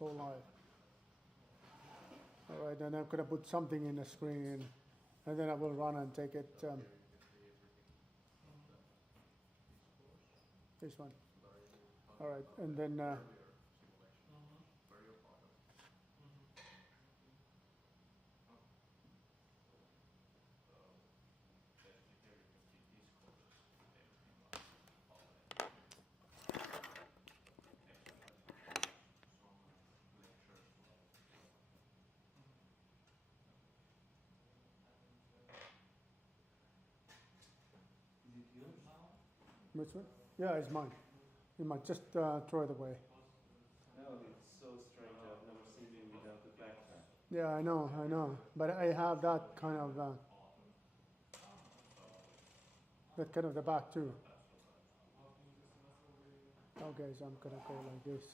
go live. All right, and I'm gonna put something in the screen, and then I will run and take it. This one. All right, and then. Which one? Yeah, it's mine. You might just throw it away. No, it's so strange. I've never seen you without the backpack. Yeah, I know. But I have that kind of the back too. Okay, so I'm gonna go like this.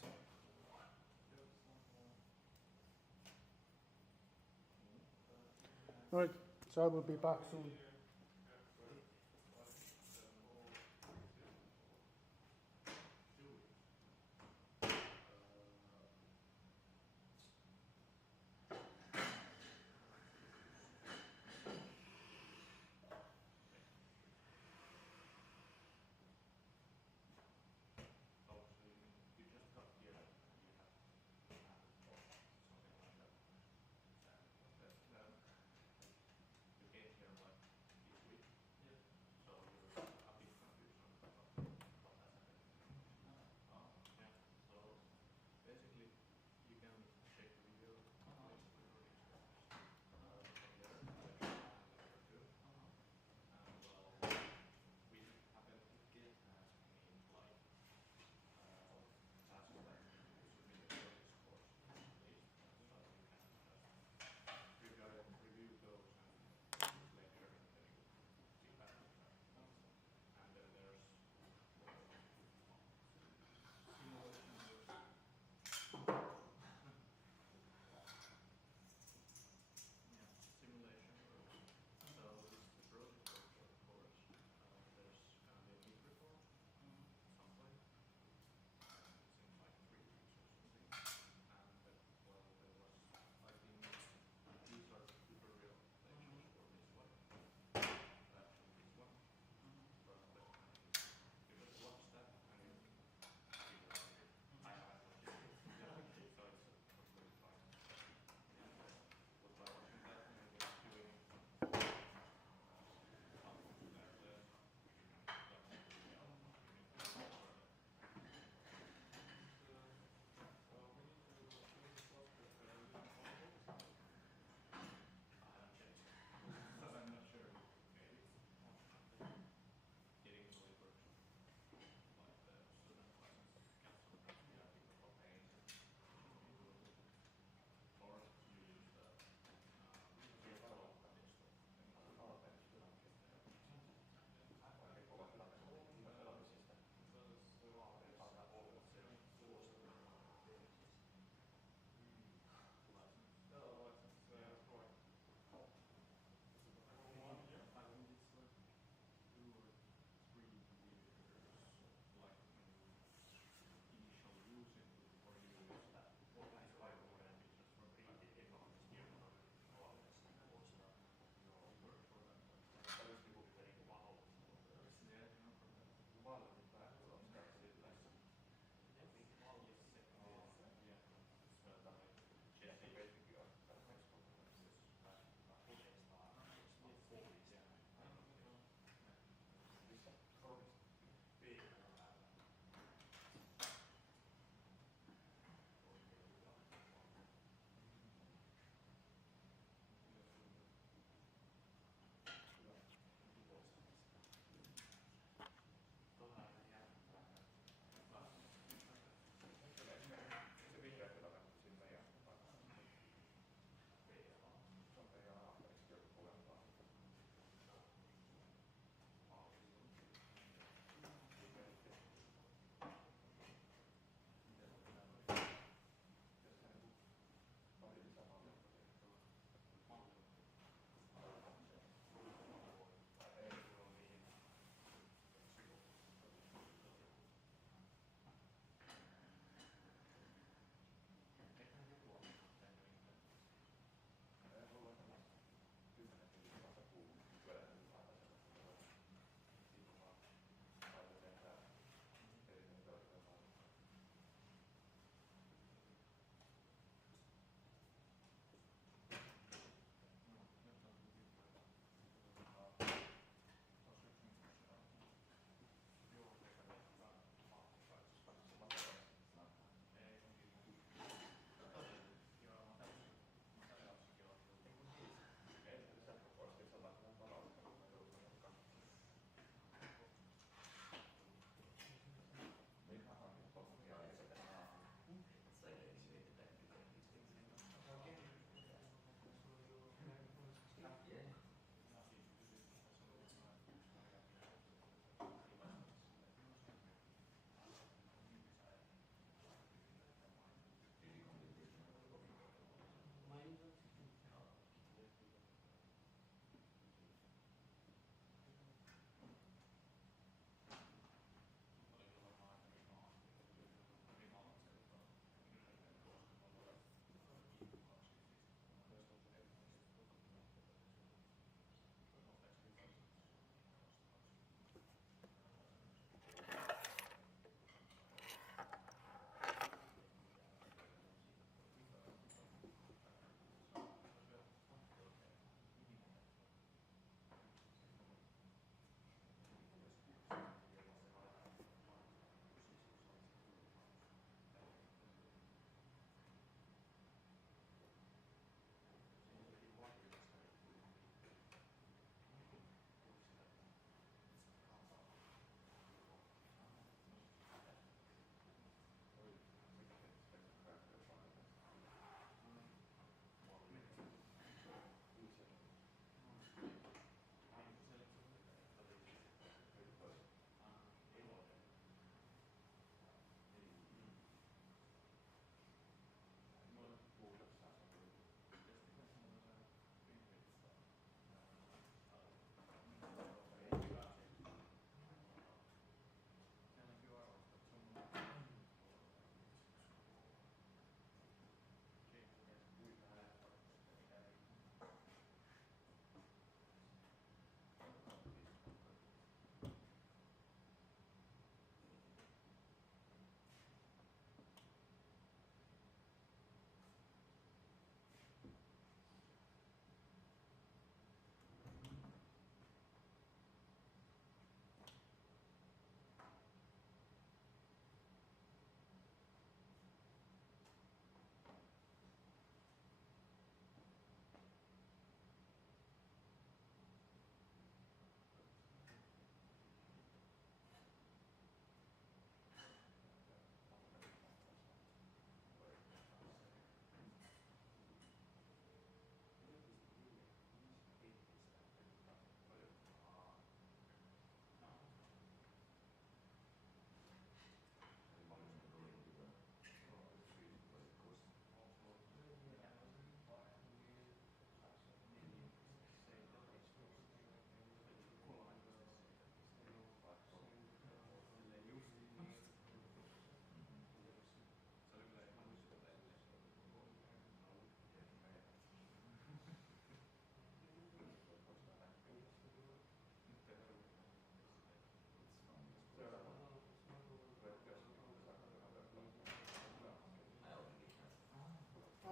All right, so I will be back soon.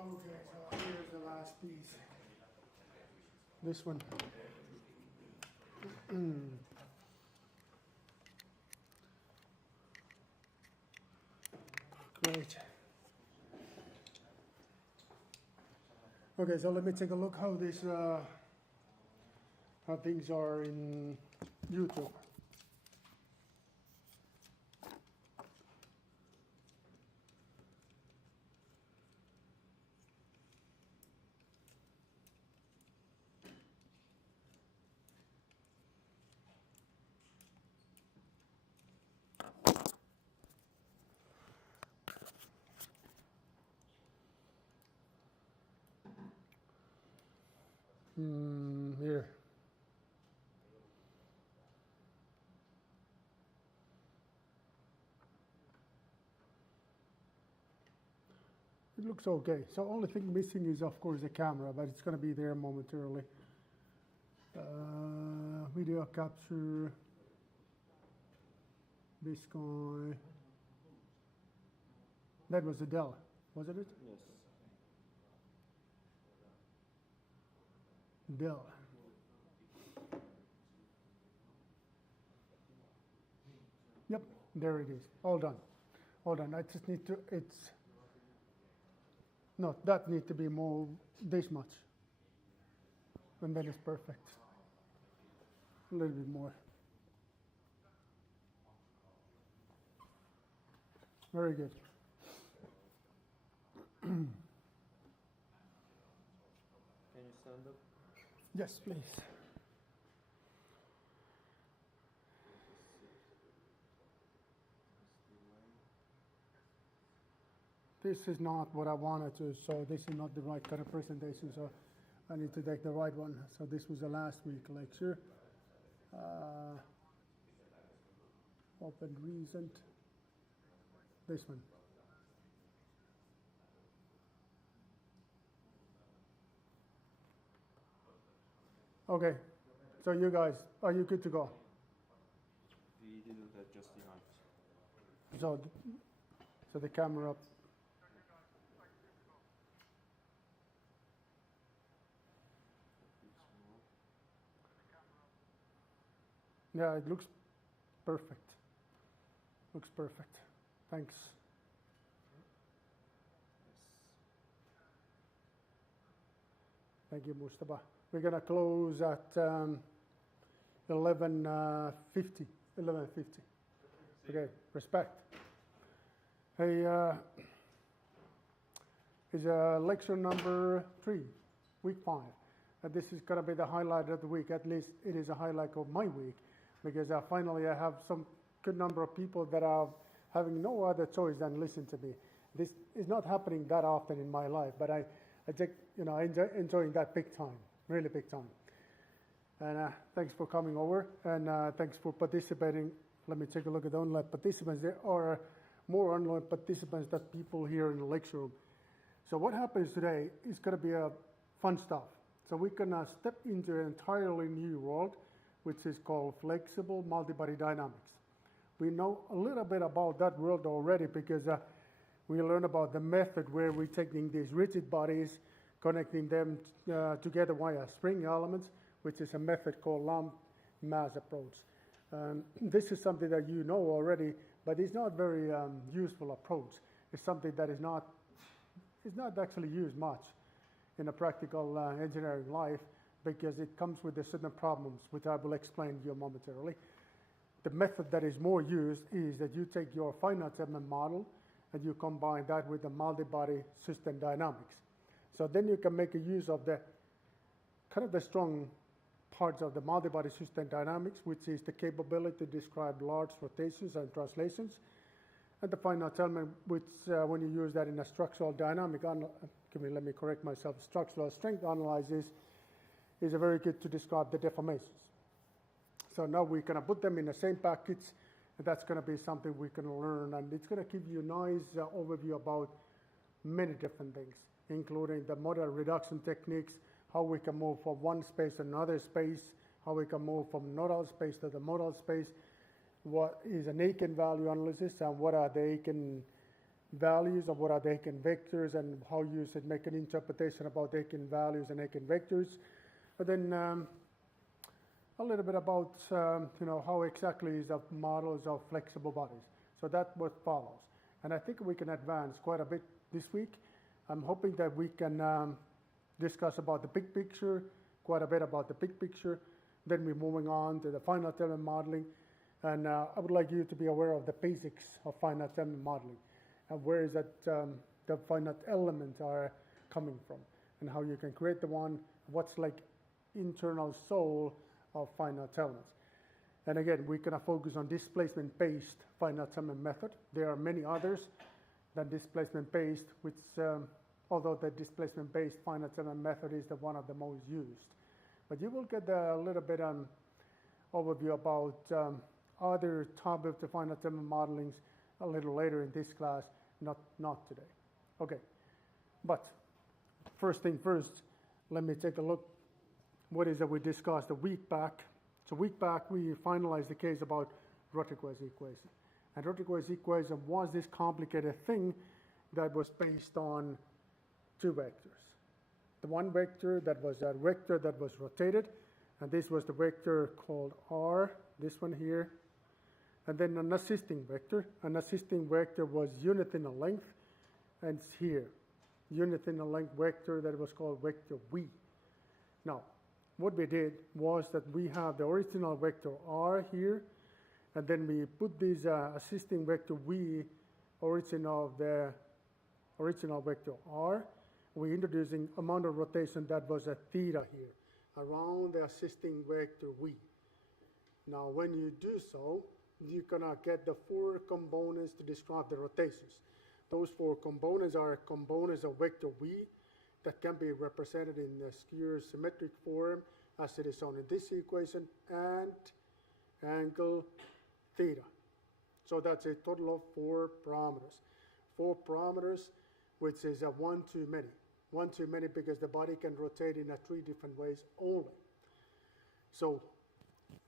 Okay, so here's the last piece. This one. Great. Okay, so let me take a look how this how things are in YouTube. Here. It looks okay. So only thing missing is of course the camera, but it's going to be there momentarily. Video capture. This guy. That was a Dell, wasn't it? Yes. Dell. Yep, there it is. All done. All done. I just need to, no, that needs to be moved this much. And then it's perfect. A little bit more. Very good. Can you stand up? Yes, please. This is not what I wanted to, so this is not the right kind of presentation, so I need to take the right one. So this was the last week lecture. Open recent. This one. Okay, so you guys, are you good to go? We did that just behind. So the camera up. Yeah, it looks perfect. Looks perfect. Thanks. Thank you, Mustafa. We're going to close at 11:50. 11:50. Okay, respect. Hey, is lecture number 3, week 5. This is going to be the highlight of the week. At least it is a highlight of my week, because finally I have some good number of people that are having no other choice than listen to me. This is not happening that often in my life, but I take, enjoying that big time, really big time. And thanks for coming over, and thanks for participating. Let me take a look at the online participants. There are more online participants than people here in the lecture room. So what happens today is going to be fun stuff. So we're going to step into an entirely new world, which is called flexible multibody dynamics. We know a little bit about that world already, because we learned about the method where we're taking these rigid bodies, connecting them together via string elements, which is a method called lump mass approach. This is something that you know already, but it's not very useful approach. It's something that is not actually used much in a practical engineering life, because it comes with a certain problems, which I will explain to you momentarily. The method that is more used is that you take your finite element model and you combine that with the multi-body system dynamics. So then you can make a use of the kind of the strong parts of the multi-body system dynamics, which is the capability to describe large rotations and translations, and the finite element, which when you use that in a structural dynamic, let me correct myself, structural strength analysis is very good to describe the deformations. So now we're going to put them in the same package, and that's going to be something we can learn, and it's going to give you a nice overview about many different things, including the model reduction techniques, how we can move from one space to another space, how we can move from nodal space to the modal space, what is an eigenvalue analysis, and what are the values of what are the eigenvectors and how you should make an interpretation about eigenvalues and eigenvectors. And then a little bit about how exactly is the models of flexible bodies. So that's what follows. And I think we can advance quite a bit this week. I'm hoping that we can discuss about the big picture, quite a bit about the big picture. Then we're moving on to the finite element modeling. And I would like you to be aware of the basics of finite element modeling and where is that the finite elements are coming from and how you can create the one, what's like internal soul of finite elements. And again, we're going to focus on displacement-based finite element method. There are many others than displacement-based, which although the displacement-based finite element method is the one of the most used. But you will get a little bit overview about other topics of finite element modelings a little later in this class, not today. Okay, but first thing first, let me take a look. What is it we discussed a week back? So a week back we finalized the case about Rodriguez equation. And Rodriguez equation was this complicated thing that was based on two vectors. The one vector that was a vector that was rotated, and this was the vector called R, this one here. And then an assisting vector. An assisting vector was unit in a length, and it's here. Unit in a length vector that was called vector V. Now, what we did was that we have the original vector R here, and then we put this assisting vector V, origin of the original vector R. We're introducing amount of rotation that was a theta here, around the assisting vector V. Now, when you do so, you're gonna get the four components to describe the rotations. Those four components are components of vector V that can be represented in the skewer symmetric form as it is shown in this equation, and angle theta. So that's a total of 4 parameters. 4 parameters, which is a one too many. One too many because the body can rotate in 3 different ways only. So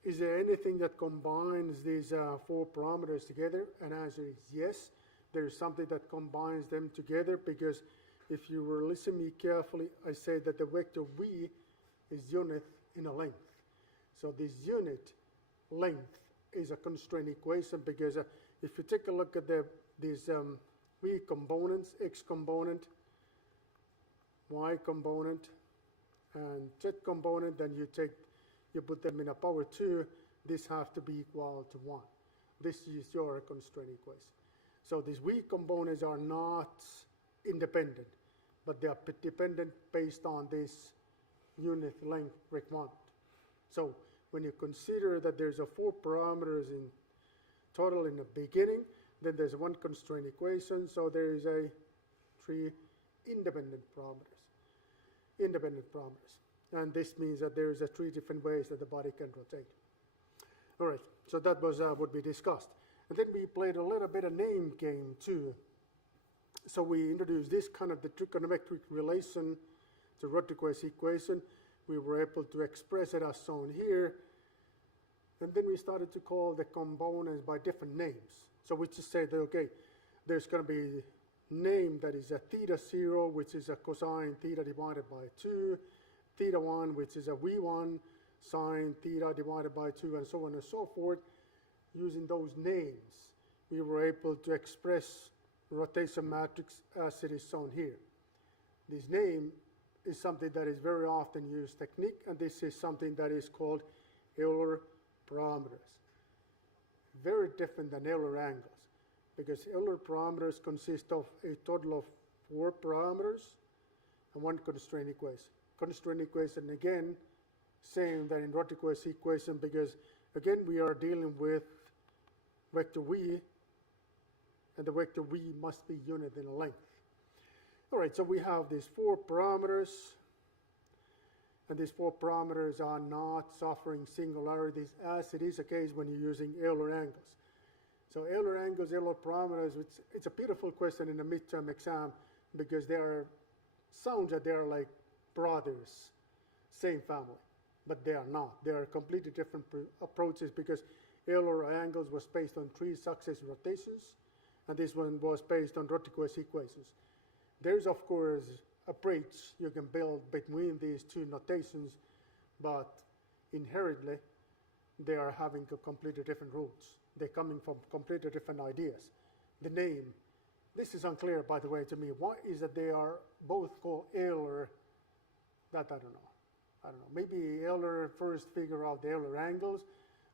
is there anything that combines these 4 parameters together? And answer is yes. There is something that combines them together, because if you were listening to me carefully, I said that the vector V is unit in a length. So this unit length is a constraint equation, because if you take a look at these V components, X component, Y component, and Z component, then you put them in a power 2, this have to be equal to 1. This is your constraint equation. So these V components are not independent, but they are dependent based on this unit length requirement. So when you consider that there's 4 parameters in total in the beginning, then there's 1 constraint equation, so there is 3 independent parameters. And this means that there is 3 different ways that the body can rotate. All right, so that was what we discussed. And then we played a little bit of name game too. So we introduced this kind of the trigonometric relation to Rodriguez equation. We were able to express it as shown here. And then we started to call the components by different names. So we just say that, okay, there's going to be name that is a theta 0, which is a cosine theta divided by 2, theta 1, which is a V1, sine theta divided by 2, and so on and so forth. Using those names, we were able to express rotation matrix as it is shown here. This name is something that is very often used technique, and this is something that is called Euler parameters. Very different than Euler angles, because Euler parameters consist of a total of 4 parameters and 1 constraint equation. Constraint equation, again, same than in Rodriguez equation, because again we are dealing with vector V, and the vector V must be unit in length. All right, so we have these 4 parameters, and these 4 parameters are not suffering singularities, as it is the case when you're using Euler angles. So Euler angles, Euler parameters, it's a beautiful question in a midterm exam, because sounds that they are like brothers, same family, but they are not. They are completely different approaches, because Euler angles was based on 3 successive rotations, and this one was based on Rodriguez equations. There's, of course, a bridge you can build between these two notations, but inherently, they are having completely different roots. They're coming from completely different ideas. The name, this is unclear, by the way, to me. Why is that they are both called Euler? That I don't know. Maybe Euler first figured out the Euler angles.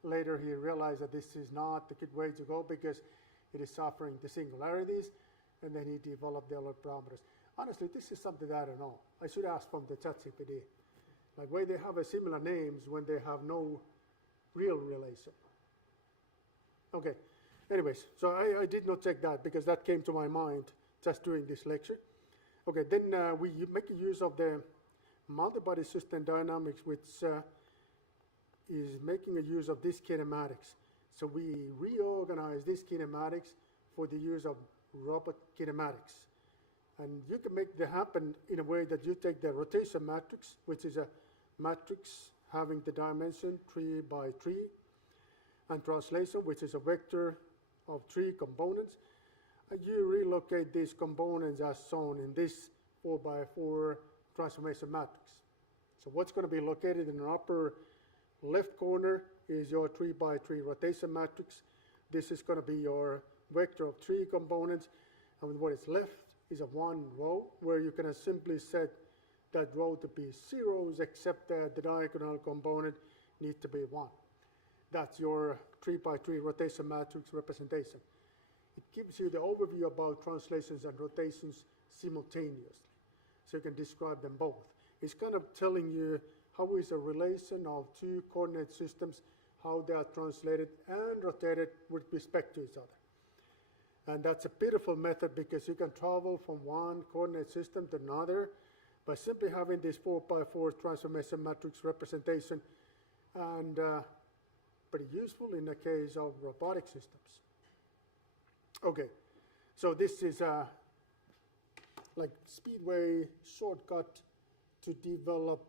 Later, he realized that this is not the good way to go because it is suffering the singularities, and then he developed the Euler parameters. Honestly, this is something that I don't know. I should ask from the ChatGPT. Like why they have a similar names when they have no real relation. Okay, anyways, so I did not check that because that came to my mind just during this lecture. Okay, then we make use of the multibody system dynamics, which is making a use of this kinematics. So we reorganize these kinematics for the use of robot kinematics. And you can make that happen in a way that you take the rotation matrix, which is a matrix having the dimension 3 by 3, and translation, which is a vector of 3 components, and you relocate these components as shown in this 4 by 4 transformation matrix. So what's going to be located in the upper left corner is your 3 by 3 rotation matrix. This is going to be your vector of 3 components, and what is left is a 1 row where you can simply set that row to be zeros, except that the diagonal component needs to be 1. That's your 3 by 3 rotation matrix representation. It gives you the overview about translations and rotations simultaneously, so you can describe them both. It's kind of telling you how is a relation of two coordinate systems, how they are translated and rotated with respect to each other. And that's a beautiful method because you can travel from one coordinate system to another by simply having this 4 by 4 transformation matrix representation, and pretty useful in the case of robotic systems. Okay, so this is a like speedway shortcut to develop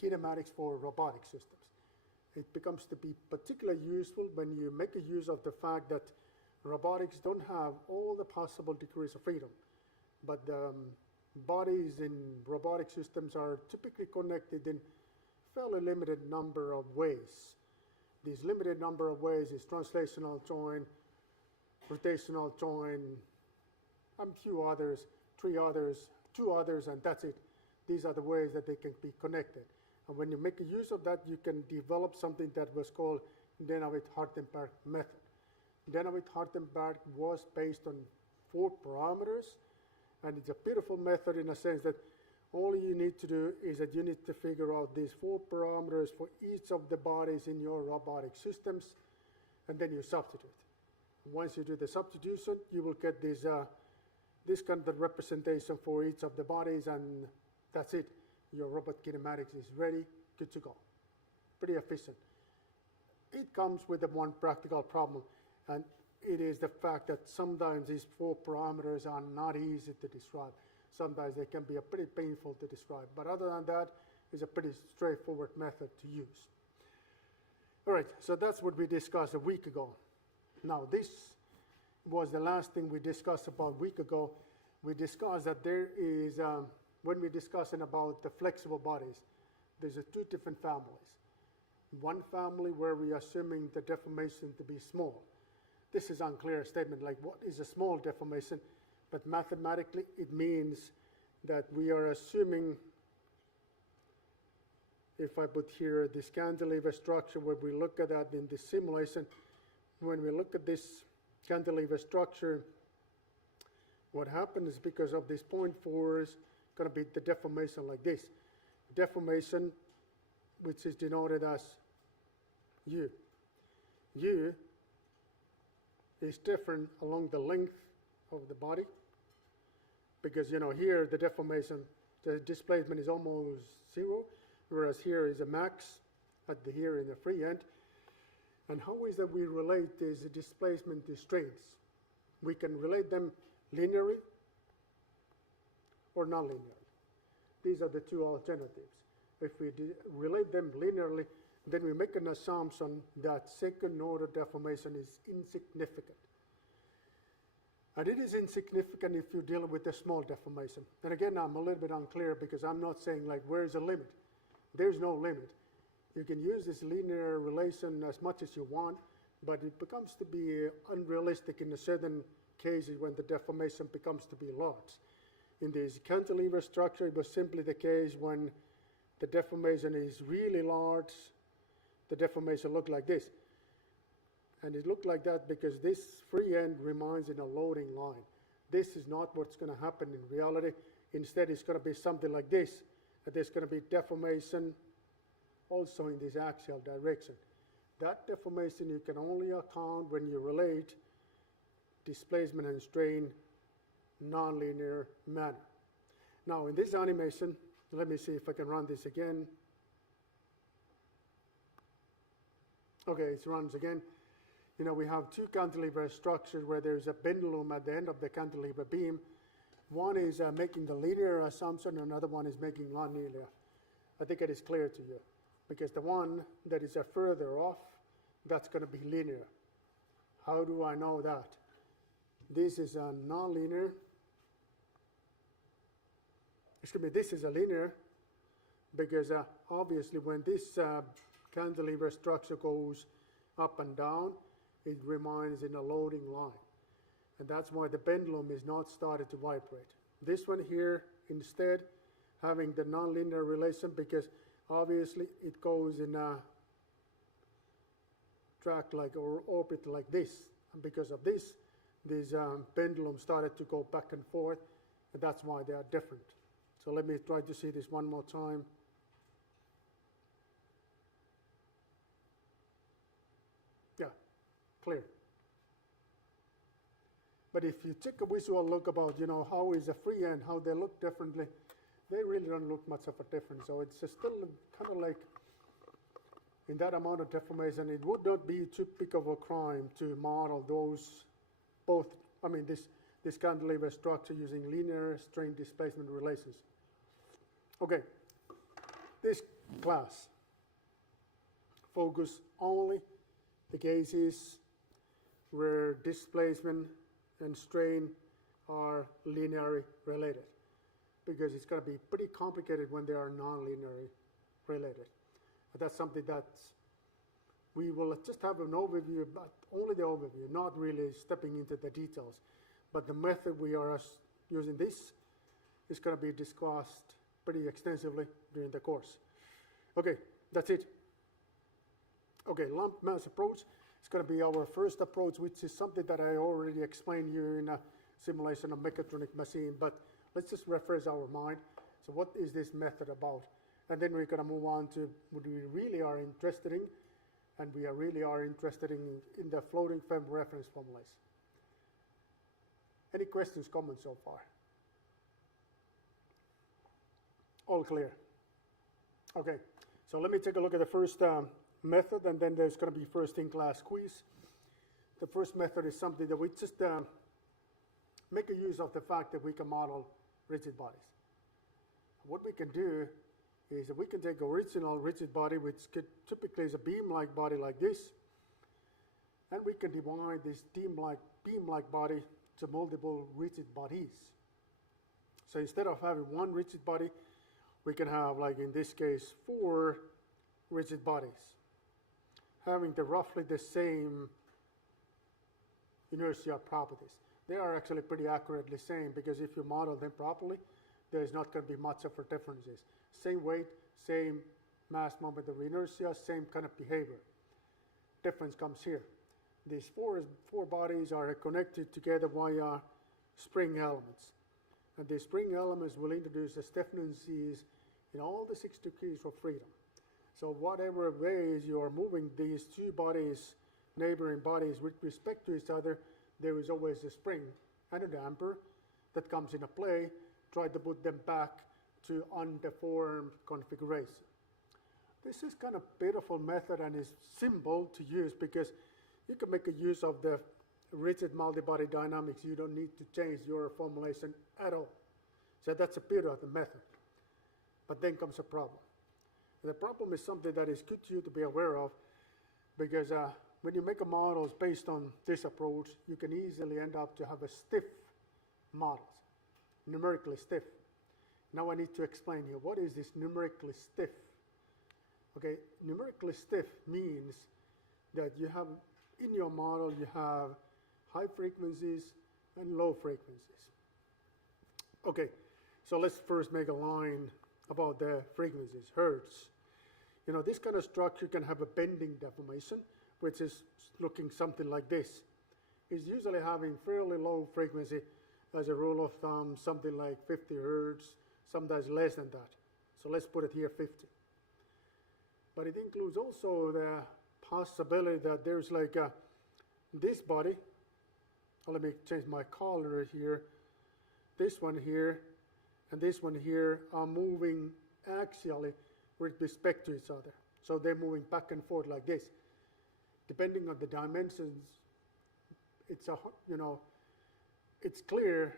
kinematics for robotic systems. It becomes to be particularly useful when you make a use of the fact that robotics don't have all the possible degrees of freedom, but bodies in robotic systems are typically connected in fairly limited number of ways. This limited number of ways is translational join, rotational join, a few others, 3 others, 2 others, and that's it. These are the ways that they can be connected. And when you make a use of that, you can develop something that was called Denavit-Hartenberg method. Denavit-Hartenberg was based on 4 parameters, and it's a beautiful method in a sense that all you need to do is that you need to figure out these 4 parameters for each of the bodies in your robotic systems, and then you substitute. Once you do the substitution, you will get this, this kind of representation for each of the bodies, and that's it. Your robot kinematics is ready, good to go. Pretty efficient. It comes with one practical problem, and it is the fact that sometimes these 4 parameters are not easy to describe. Sometimes they can be pretty painful to describe, but other than that, it's a pretty straightforward method to use. All right, so that's what we discussed a week ago. Now, this was the last thing we discussed about a week ago. We discussed that there is, when we're discussing about the flexible bodies, there's 2 different families. One family where we are assuming the deformation to be small. This is unclear statement, like what is a small deformation, but mathematically it means that we are assuming, if I put here this cantilever structure where we look at that in this simulation, when we look at this cantilever structure, what happens because of this point force going to be the deformation like this. Deformation, which is denoted as U. U is different along the length of the body because, you know, here the deformation, the displacement is almost 0, whereas here is a max at the here in the free end. And how is that we relate this displacement to strains? We can relate them linearly or non-linearly. These are the 2 alternatives. If we relate them linearly, then we make an assumption that second-order deformation is insignificant. And it is insignificant if you deal with a small deformation. And again, I'm a little bit unclear because I'm not saying like, where's the limit? There's no limit. You can use this linear relation as much as you want, but it becomes to be unrealistic in a certain cases when the deformation becomes to be large. In this cantilever structure, it was simply the case when the deformation is really large, the deformation looked like this. And it looked like that because this free end remains in a loading line. This is not what's going to happen in reality. Instead, it's going to be something like this. And there's going to be deformation also in this axial direction. That deformation you can only account when you relate displacement and strain nonlinear manner. Now, in this animation, let me see if I can run this again. Okay, it runs again. You know, we have two cantilever structures where there's a pendulum at the end of the cantilever beam. One is making the linear assumption, another one is making nonlinear. I think it is clear to you, because the one that is further off, that's going to be linear. How do I know that? This is a nonlinear. Excuse me, this is a linear, because obviously when this cantilever structure goes up and down, it remains in a loading line. And that's why the pendulum is not started to vibrate. This one here, instead, having the nonlinear relation, because obviously it goes in a track like or orbit like this. And because of this, these pendulums started to go back and forth, and that's why they are different. So let me try to see this one more time. Yeah, clear. But if you take a visual look about, you know, how is a free end, how they look differently, they really don't look much of a difference. So it's still kind of like, in that amount of deformation, it would not be too big of a crime to model those both, I mean, this cantilever structure using linear strain displacement relations. Okay, this class focus only the cases where displacement and strain are linearly related, because it's going to be pretty complicated when they are non-linearly related. But that's something that we will just have an overview, but only the overview, not really stepping into the details. But the method we are using this is going to be discussed pretty extensively during the course. Okay, that's it. Okay, lump mass approach is going to be our first approach, which is something that I already explained you in a simulation of mechatronic machine, but let's just refresh our mind. So what is this method about? And then we're going to move on to what we really are interested in, and we really are interested in the floating FEM reference formulas. Any questions, comments so far? All clear. Okay, so let me take a look at the first method, and then there's going to be first in-class quiz. The first method is something that we just make a use of the fact that we can model rigid bodies. What we can do is that we can take original rigid body, which typically is a beam-like body like this, and we can divide this beam-like body to multiple rigid bodies. So instead of having one rigid body, we can have, like in this case, 4 rigid bodies, having roughly the same inertia properties. They are actually pretty accurately same, because if you model them properly, there's not going to be much of a differences. Same weight, same mass moment of inertia, same kind of behavior. Difference comes here. These four bodies are connected together via spring elements. And the spring elements will introduce the stiffenesses in all the 6 degrees of freedom. So whatever ways you are moving these two bodies, neighboring bodies, with respect to each other, there is always a spring and a damper that comes into play. Try to put them back to undeformed configuration. This is kind of beautiful method and is simple to use, because you can make a use of the rigid multibody dynamics. You don't need to change your formulation at all. So that's a beauty of the method. But then comes a problem. And the problem is something that is good to you to be aware of, because when you make a models based on this approach, you can easily end up to have a stiff models, numerically stiff. Now I need to explain here, what is this numerically stiff? Okay, numerically stiff means that you have, in your model, you have high frequencies and low frequencies. Okay, so let's first make a line about the frequencies, hertz. You know, this kind of structure can have a bending deformation, which is looking something like this. It's usually having fairly low frequency, as a rule of thumb, something like 50 hertz, sometimes less than that. So let's put it here 50. But it includes also the possibility that there's like this body, let me change my color here, this one here, and this one here are moving axially with respect to each other. So they're moving back and forth like this. Depending on the dimensions, it's it's clear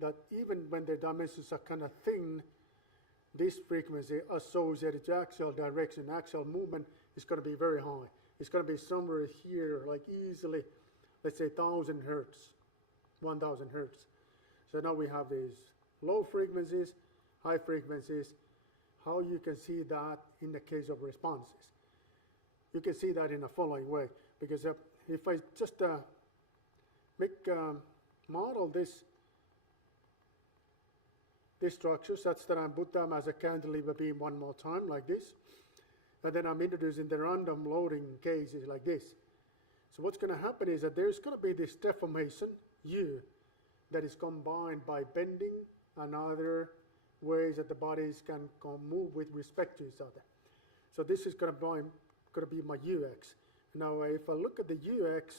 that even when the dimensions are kind of thin, this frequency associated to axial direction, axial movement is going to be very high. It's going to be somewhere here, like easily, let's say 1,000 hertz, 1,000 hertz. So now we have these low frequencies, high frequencies. How you can see that in the case of responses? You can see that in the following way, because if I just model this structure such that I put them as a cantilever beam one more time like this, and then I'm introducing the random loading cases like this. So what's going to happen is that there's going to be this deformation U that is combined by bending and other ways that the bodies can move with respect to each other. So this is going to be my UX. Now if I look at the UX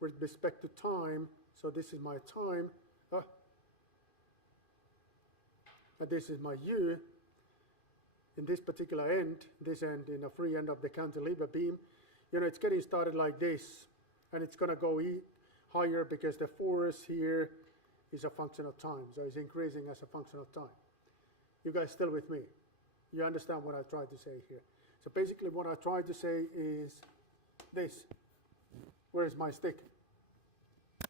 with respect to time, so this is my time, and this is my U. In this particular end, this end in a free end of the cantilever beam, you know, it's getting started like this, and it's going to go higher because the force here is a function of time, so it's increasing as a function of time. You guys still with me? You understand what I tried to say here? So basically what I tried to say is this. Where is my stick?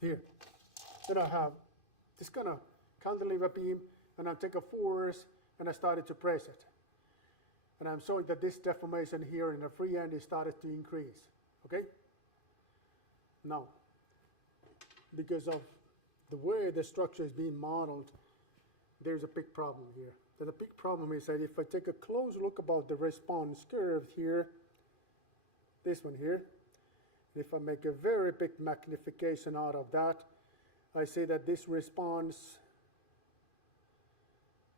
Here. Then I have this kind of cantilever beam, and I take a force, and I started to press it. And I'm showing that this deformation here in the free end is started to increase. Okay? Now, because of the way the structure is being modeled, there's a big problem here. The big problem is that if I take a close look about the response curve here, this one here, if I make a very big magnification out of that, I see that this response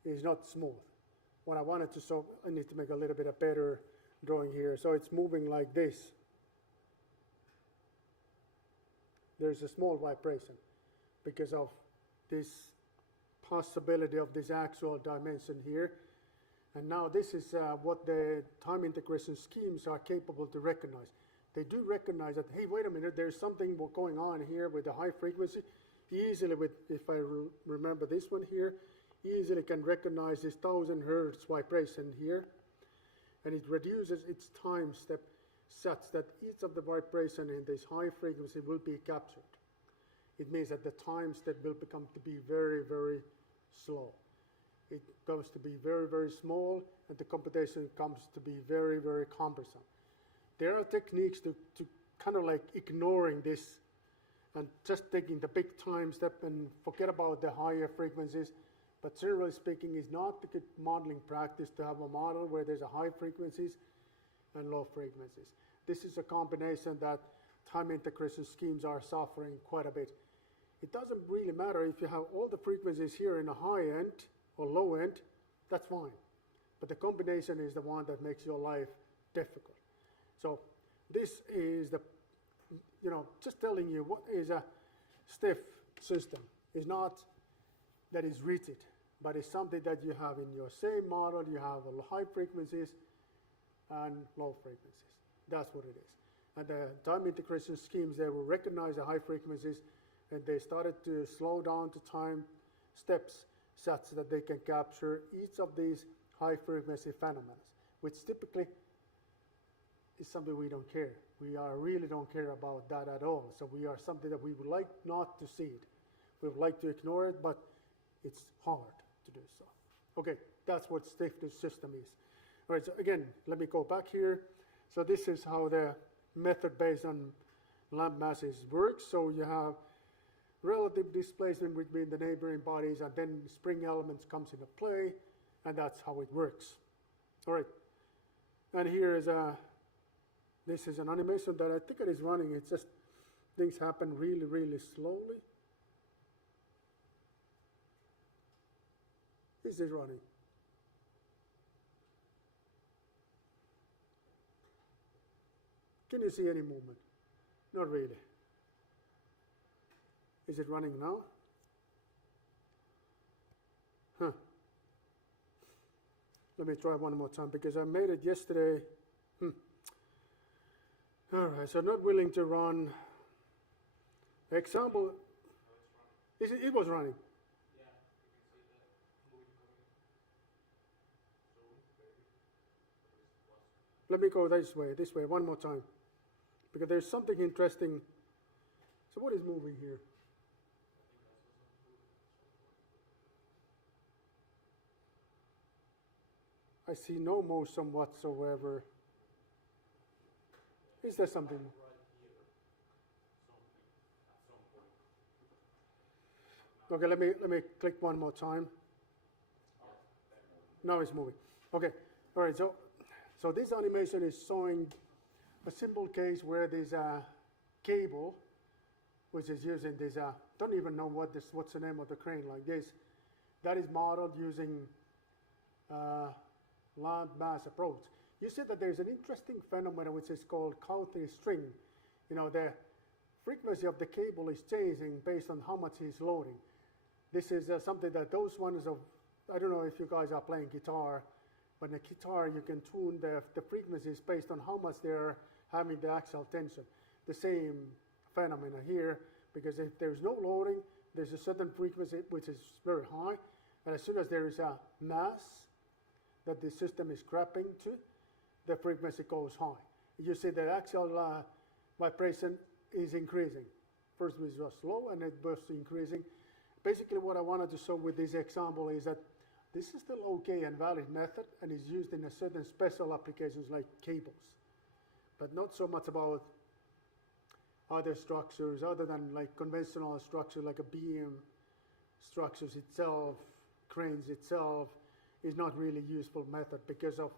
is not smooth. What I wanted to show, I need to make a little bit of better drawing here. So it's moving like this. There's a small vibration because of this possibility of this actual dimension here. And now this is what the time integration schemes are capable to recognize. They do recognize that, hey, wait a minute, there's something going on here with the high frequency. Easily, if I remember this one here, easily can recognize this 1,000 hertz vibration here, and it reduces its time step such that each of the vibration in this high frequency will be captured. It means that the time step will become to be very, very slow. It comes to be very, very small, and the computation comes to be very, very cumbersome. There are techniques to kind of like ignoring this and just taking the big time step and forget about the higher frequencies. But generally speaking, it's not a good modeling practice to have a model where there's a high frequencies and low frequencies. This is a combination that time integration schemes are suffering quite a bit. It doesn't really matter if you have all the frequencies here in a high end or low end, that's fine. But the combination is the one that makes your life difficult. So this is the, just telling you what is a stiff system. It's not that is rigid, but it's something that you have in your same model. You have high frequencies and low frequencies. That's what it is. And the time integration schemes, they will recognize the high frequencies, and they started to slow down the time steps such that they can capture each of these high frequency phenomena, which typically is something we don't care. We really don't care about that at all. So we are something that we would like not to see it. We would like to ignore it, but it's hard to do so. Okay, that's what stiffness system is. All right, so again, let me go back here. So this is how the method based on lamp masses works. So you have relative displacement between the neighboring bodies, and then spring elements comes into play, and that's how it works. All right, and here is this is an animation that I think it is running. It's just things happen really, really slowly. Is it running? Can you see any movement? Not really. Is it running now? Huh. Let me try one more time because I made it yesterday. All right, so not willing to run. Example, it was running. Let me go this way, one more time. Because there's something interesting. So what is moving here? I see no motion whatsoever. Is there something? Okay, let me click one more time. Now it's moving. Okay, all right. So this animation is showing a simple case where there's a cable, which is using this. Don't even know what's the name of the crane like this. That is modeled using land mass approach. You see that there's an interesting phenomenon which is called Country string. You know, the frequency of the cable is changing based on how much it's loading. This is something that those ones of, I don't know if you guys are playing guitar, but in a guitar you can tune the frequencies based on how much they're having the axial tension. The same phenomena here, because if there's no loading, there's a certain frequency which is very high, and as soon as there is a mass that the system is grabbing to, the frequency goes high. You see the axial vibration is increasing. First it was low and it was increasing. Basically what I wanted to show with this example is that this is still okay and valid method and is used in a certain special applications like cables, but not so much about other structures other than like conventional structure like a beam structures itself, cranes itself is not really useful method because of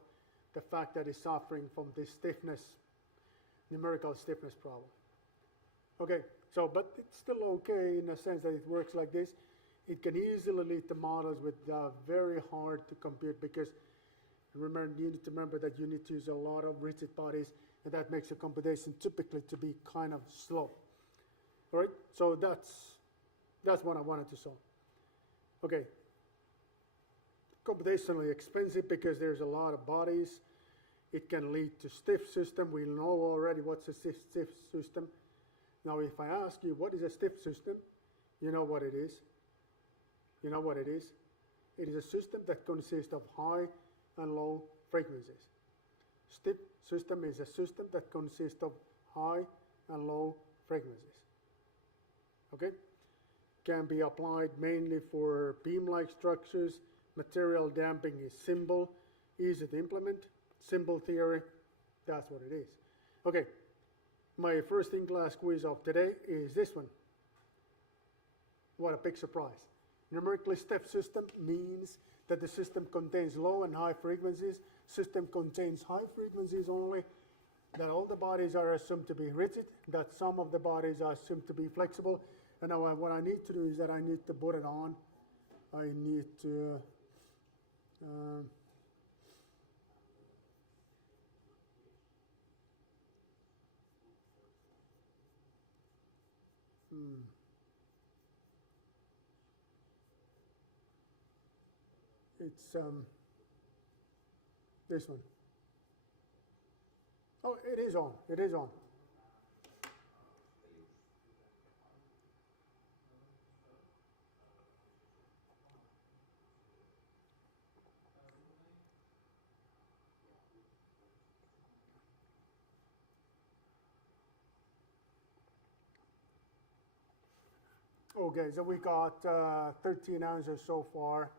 the fact that it's suffering from this stiffness, numerical stiffness problem. Okay, so but it's still okay in a sense that it works like this. It can easily lead to models with very hard to compute because remember, you need to remember that you need to use a lot of rigid bodies and that makes the computation typically to be kind of slow. All right, so that's what I wanted to show. Okay, computationally expensive because there's a lot of bodies. It can lead to stiff system. We know already what's a stiff system. Now, if I ask you what is a stiff system, you know what it is. You know what it is? It is a system that consists of high and low frequencies. Stiff system is a system that consists of high and low frequencies. Okay? Can be applied mainly for beam-like structures. Material damping is simple, easy to implement. Simple theory, that's what it is. Okay, my first in-class quiz of today is this one. What a big surprise. Numerically stiff system means that the system contains low and high frequencies. System contains high frequencies only. That all the bodies are assumed to be rigid. That some of the bodies are assumed to be flexible. And now what I need to do is that I need to put it on. I need to it's this one. Oh, it is on. It is on. Okay, so we got 13 answers so far.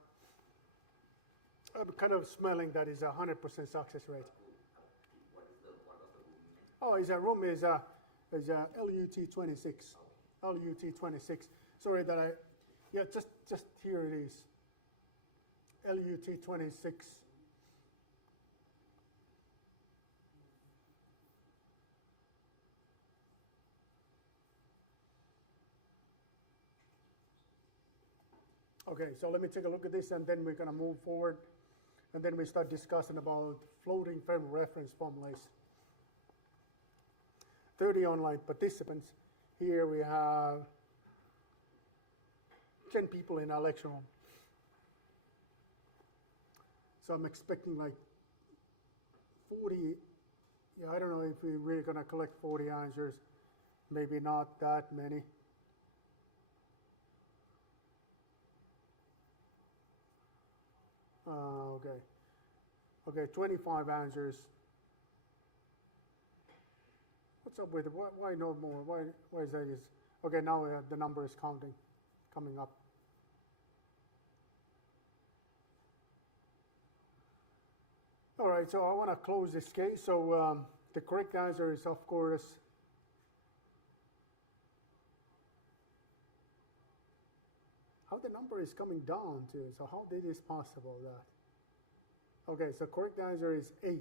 I'm kind of smelling that is a 100% success rate. Oh, is a room is a LUT 26. LUT 26. Sorry that I, yeah, just here it is. LUT 26. Okay, so let me take a look at this and then we're going to move forward and then we start discussing about floating frame reference formulas. 30 online participants. Here we have 10 people in our lecture room. So I'm expecting like 40, yeah, I don't know if we're really going to collect 40 answers. Maybe not that many. Okay. Okay, 25 answers. What's up with it? Why no more? Why is that? Okay, now the number is counting, coming up. All right, so I want to close this case. So the correct answer is, of course, how the number is coming down to. So how did this possible that? Okay, so correct answer is A.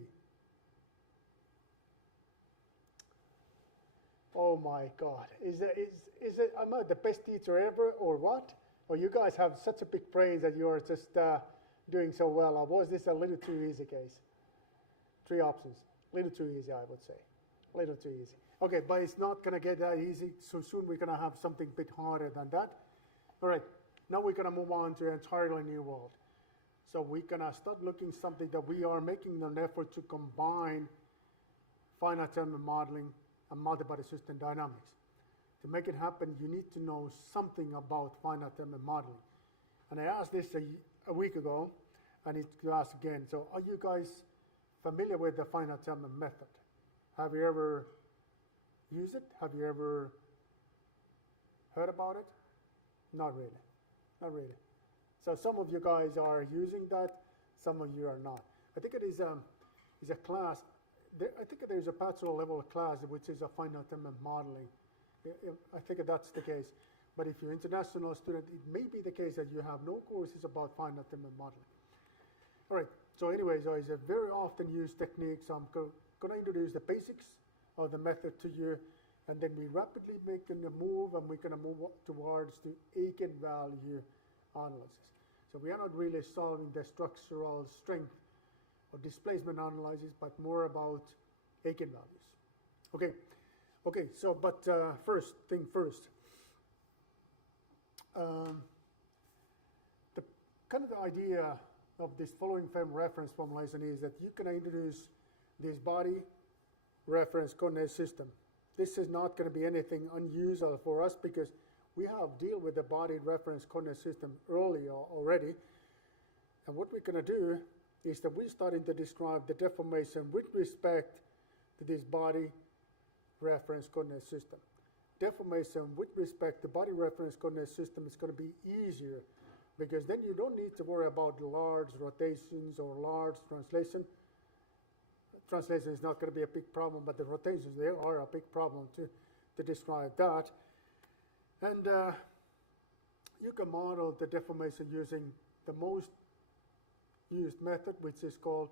Oh my God, is it, am I the best teacher ever or what? Or you guys have such a big praise that you are just doing so well. Or was this a little too easy case? 3 options, little too easy, I would say. Little too easy. Okay, but it's not gonna get that easy. So soon we're gonna have something a bit harder than that. All right, now we're gonna move on to an entirely new world. So we're gonna start looking something that we are making an effort to combine finite element modeling and multibody system dynamics. To make it happen, you need to know something about finite element modeling. And I asked this a week ago, and it's asked again. So are you guys familiar with the finite element method? Have you ever used it? Have you ever heard about it? Not really. Not really. So some of you guys are using that, some of you are not. I think it is a class. I think there's a bachelor level class which is a finite element modeling. I think that's the case. But if you're an international student, it may be the case that you have no courses about finite element modeling. All right. So anyway, so it's a very often used technique. So I'm going to introduce the basics of the method to you, and then we rapidly make a move, and we're going to move towards the eigenvalue analysis. So we are not really solving the structural strength or displacement analysis, but more about eigenvalues. Okay, okay. So, but first thing first, the kind of the idea of this following frame reference formulation is that you can introduce this body reference coordinate system. This is not going to be anything unusual for us because we have dealt with the body reference coordinate system earlier already. And what we're going to do is that we're starting to describe the deformation with respect to this body reference coordinate system. Deformation with respect to body reference coordinate system is going to be easier because then you don't need to worry about large rotations or large translation. Translation is not going to be a big problem, but the rotations, they are a big problem to describe that. And you can model the deformation using the most used method, which is called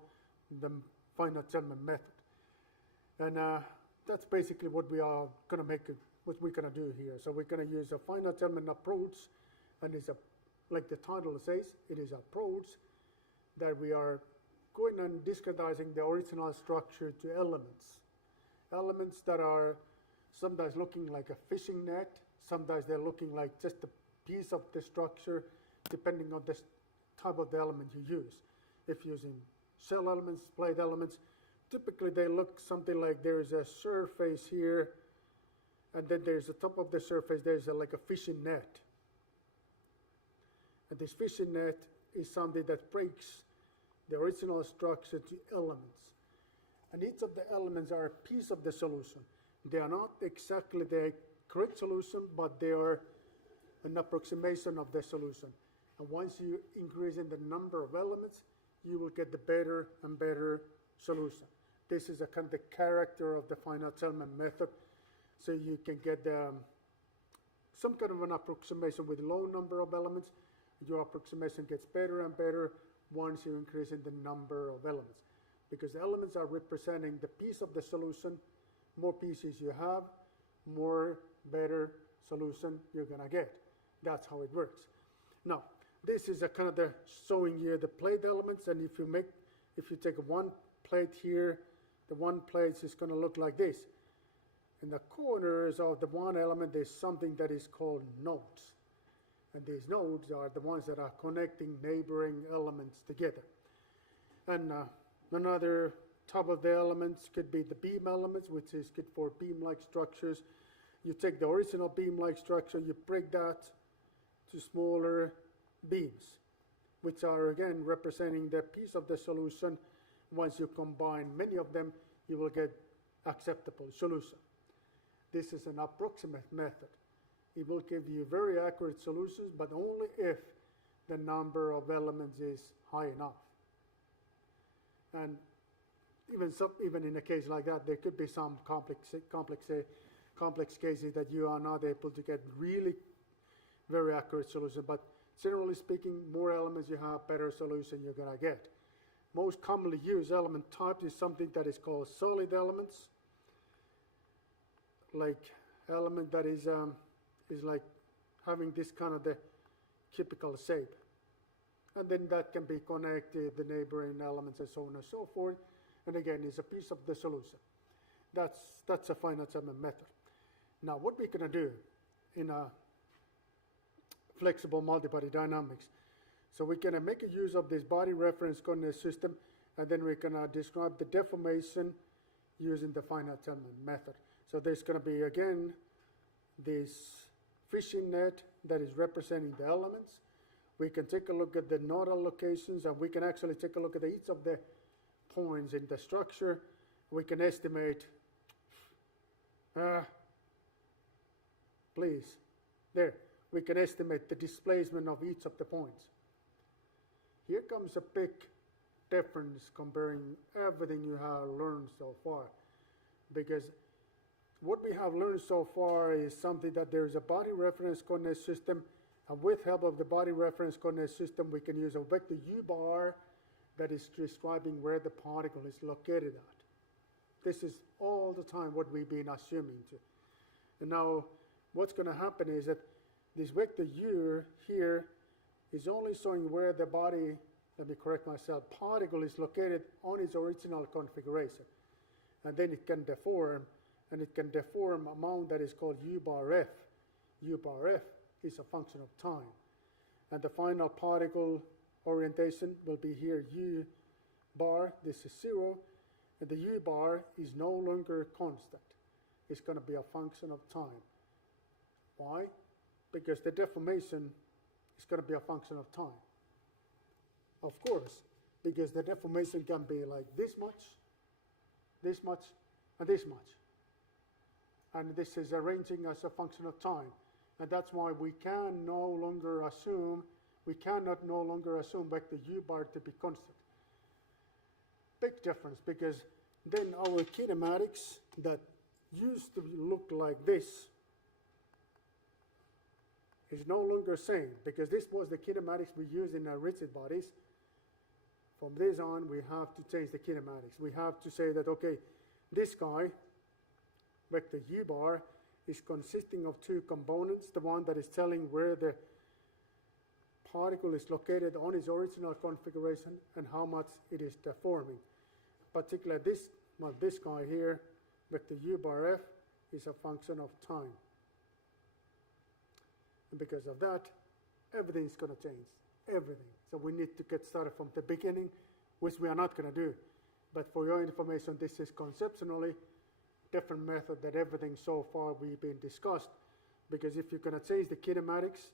the finite element method. And that's basically what we are going to what we're going to do here. So we're going to use a finite element approach, and it's like the title says, it is an approach that we are going and discretizing the original structure to elements. Elements that are sometimes looking like a fishing net, sometimes they're looking like just a piece of the structure, depending on the type of the element you use. If using shell elements, plate elements, typically they look something like there is a surface here, and then there's the top of the surface, there's like a fishing net. And this fishing net is something that breaks the original structure to elements. And each of the elements are a piece of the solution. They are not exactly the correct solution, but they are an approximation of the solution. And once you increase in the number of elements, you will get the better and better solution. This is a kind of the character of the finite element method. So you can get some kind of an approximation with low number of elements. Your approximation gets better and better once you increase in the number of elements. Because the elements are representing the piece of the solution. More pieces you have, more better solution you're going to get. That's how it works. Now, this is a kind of the showing you the plate elements, and if you take one plate here, the one plate is going to look like this. In the corners of the one element, there's something that is called nodes. And these nodes are the ones that are connecting neighboring elements together. And another type of the elements could be the beam elements, which is good for beam-like structures. You take the original beam-like structure, you break that to smaller beams, which are again representing the piece of the solution. Once you combine many of them, you will get acceptable solution. This is an approximate method. It will give you very accurate solutions, but only if the number of elements is high enough. And even in a case like that, there could be some complex cases that you are not able to get really very accurate solution. But generally speaking, more elements you have, better solution you're going to get. Most commonly used element type is something that is called solid elements, like element that is like having this kind of the typical shape. And then that can be connected, the neighboring elements and so on and so forth. And again, it's a piece of the solution. That's a finite element method. Now, what we're going to do in a flexible multibody dynamics, so we're going to make a use of this body reference coordinate system, and then we're going to describe the deformation using the finite element method. So there's going to be, again, this fishing net that is representing the elements. We can take a look at the nodal locations, and we can actually take a look at each of the points in the structure. We can estimate, we can estimate the displacement of each of the points. Here comes a big difference comparing everything you have learned so far, because what we have learned so far is something that there is a body reference coordinate system, and with help of the body reference coordinate system, we can use a vector u bar that is describing where the particle is located at. This is all the time what we've been assuming to. And now what's going to happen is that this vector u here is only showing where the body, let me correct myself, particle is located on its original configuration. And then it can deform, and it can deform amount that is called u bar f. U bar f is a function of time. And the final particle orientation will be here u bar, this is 0, and the u bar is no longer constant. It's going to be a function of time. Why? Because the deformation is going to be a function of time. Of course, because the deformation can be like this much, and this much. And this is arranging as a function of time. And that's why we cannot no longer assume vector u bar to be constant. Big difference, because then our kinematics that used to look like this is no longer same, because this was the kinematics we used in our rigid bodies. From this on, we have to change the kinematics. We have to say that, okay, this guy, vector u bar, is consisting of two components, the one that is telling where the particle is located on its original configuration and how much it is deforming. Particularly this guy here, vector u bar f, is a function of time. And because of that, everything is going to change, everything. So we need to get started from the beginning, which we are not going to do. But for your information, this is conceptually different method than everything so far we've been discussed. Because if you're going to change the kinematics,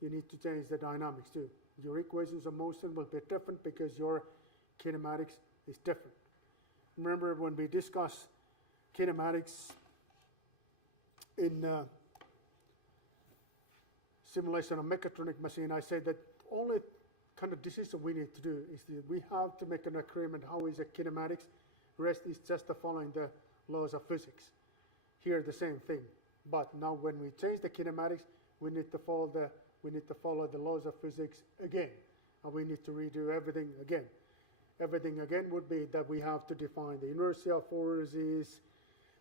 you need to change the dynamics too. Your equations of motion will be different because your kinematics is different. Remember when we discuss kinematics in simulation of mechatronic machine, I said that only kind of decision we need to do is that we have to make an agreement how is the kinematics. Rest is just following the laws of physics. Here the same thing, but now when we change the kinematics, we need to follow the laws of physics again, and we need to redo everything again. Everything again would be that we have to define the inertial forces,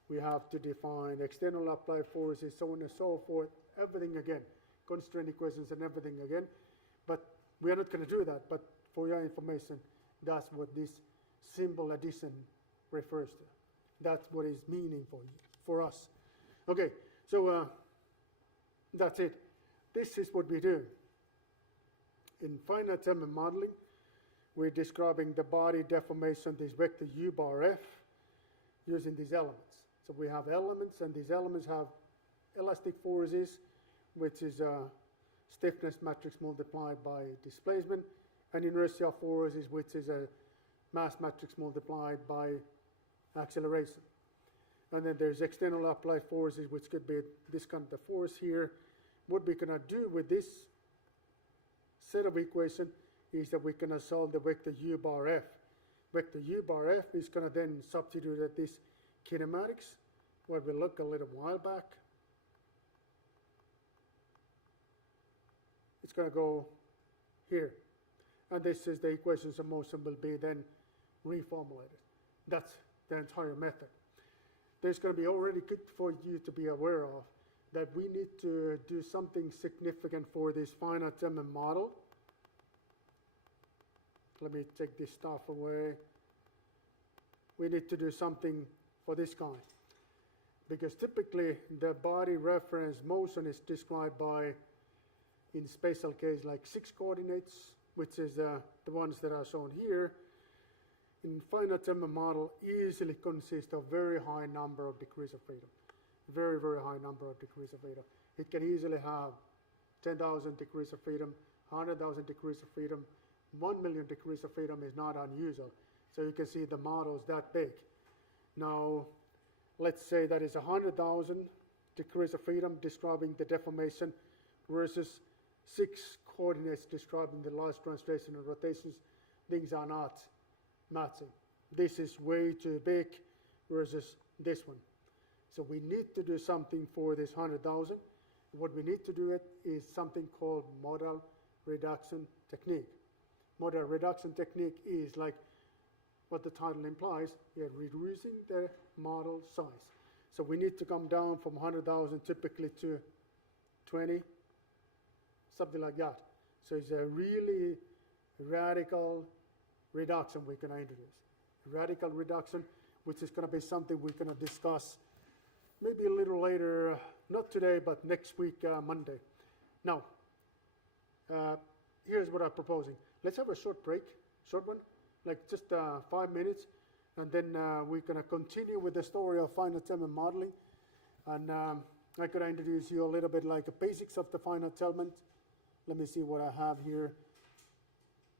we have to define external applied forces, so on and so forth, everything again, constraint equations and everything again. But we are not going to do that, but for your information, that's what this symbol addition refers to. That's what is meaning for us. Okay, so that's it. This is what we do. In finite element modeling, we're describing the body deformation, this vector u bar f, using these elements. So we have elements, and these elements have elastic forces, which is stiffness matrix multiplied by displacement, and inertial forces, which is a mass matrix multiplied by acceleration. And then there's external applied forces, which could be this kind of force here. What we're going to do with this set of equations is that we're going to solve the vector u bar f. Vector u bar f is going to then substitute at this kinematics, what we looked a little while back. It's going to go here. And this is the equations of motion will be then reformulated. That's the entire method. There's going to be already good for you to be aware of that we need to do something significant for this finite element model. Let me take this stuff away. We need to do something for this guy. Because typically the body reference motion is described by, in spatial case, like 6 coordinates, which is the ones that are shown here. In finite element model easily consists of very high number of degrees of freedom. Very, very high number of degrees of freedom. It can easily have 10,000 degrees of freedom, 100,000 degrees of freedom. 1 million degrees of freedom is not unusual. So you can see the model is that big. Now, let's say that is 100,000 degrees of freedom describing the deformation versus 6 coordinates describing the large translation and rotations. Things are not matching. This is way too big versus this one. So we need to do something for this 100,000. What we need to do it is something called model reduction technique. Model reduction technique is like what the title implies, we are reducing the model size. So we need to come down from 100,000 typically to 20, something like that. So it's a really radical reduction we're going to introduce. Radical reduction, which is going to be something we're going to discuss maybe a little later, not today, but next week, Monday. Now, here's what I'm proposing. Let's have a short break, short one, like just 5 minutes, and then we're going to continue with the story of finite element modeling. And I'm going to introduce you a little bit like the basics of the finite element. Let me see what I have here.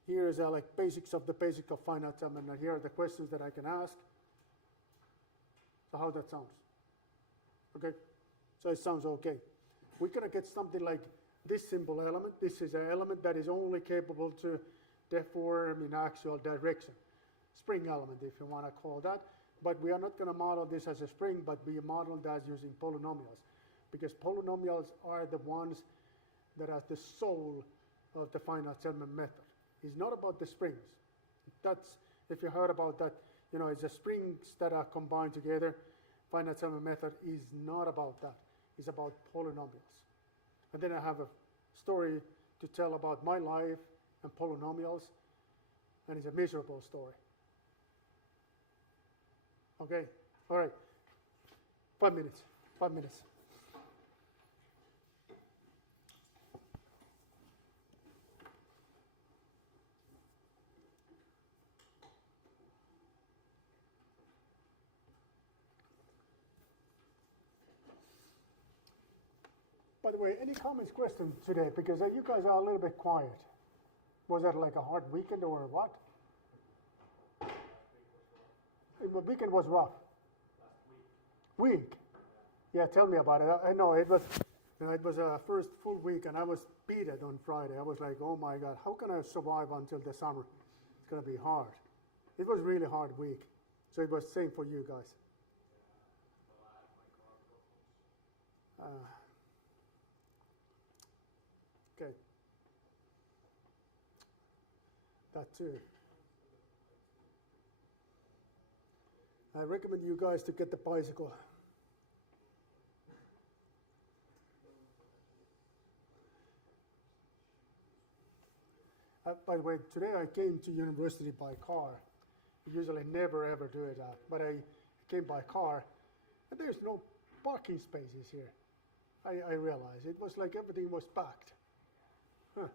Here is like basics of the basic of finite element, and here are the questions that I can ask. So how that sounds? Okay, so it sounds okay. We're going to get something like this simple element. This is an element that is only capable to deform in actual direction. Spring element, if you want to call that. But we are not going to model this as a spring, but we model that using polynomials. Because polynomials are the ones that are the soul of the finite element method. It's not about the springs. That's, if you heard about that, you know, it's the springs that are combined together. Finite element method is not about that. It's about polynomials. And then I have a story to tell about my life and polynomials, and it's a miserable story. Okay, all right. 5 minutes, 5 minutes. By the way, any comments, questions today? Because you guys are a little bit quiet. Was that like a hard weekend or what? The weekend was rough. Week? Yeah, tell me about it. I know it was It was a first full week, and I was beat it on Friday. I was like, oh my God, how can I survive until the summer? It's going to be hard. It was really hard week. So it was same for you guys. Okay. That too. I recommend you guys to get the bicycle. By the way, today I came to university by car. I usually never ever do it, but I came by car, and there's no parking spaces here. I realized it was like everything was packed. Huh.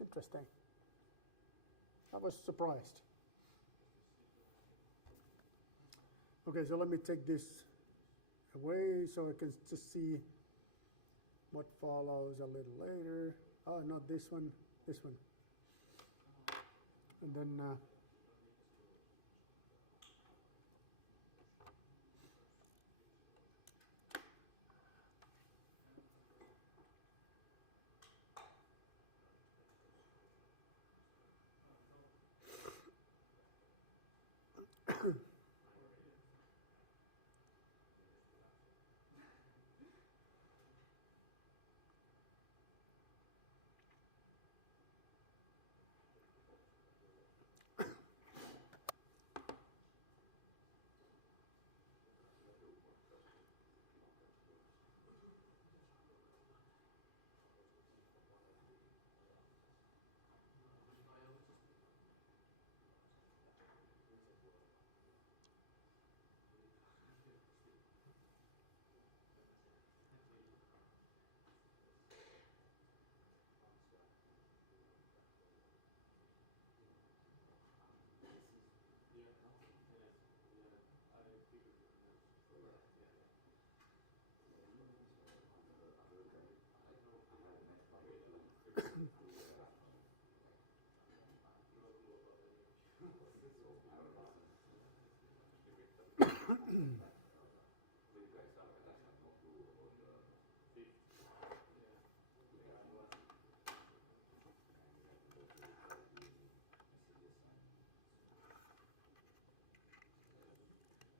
Interesting. I was surprised. Okay, so let me take this away so I can just see what follows a little later. Oh, not this one, this one. And then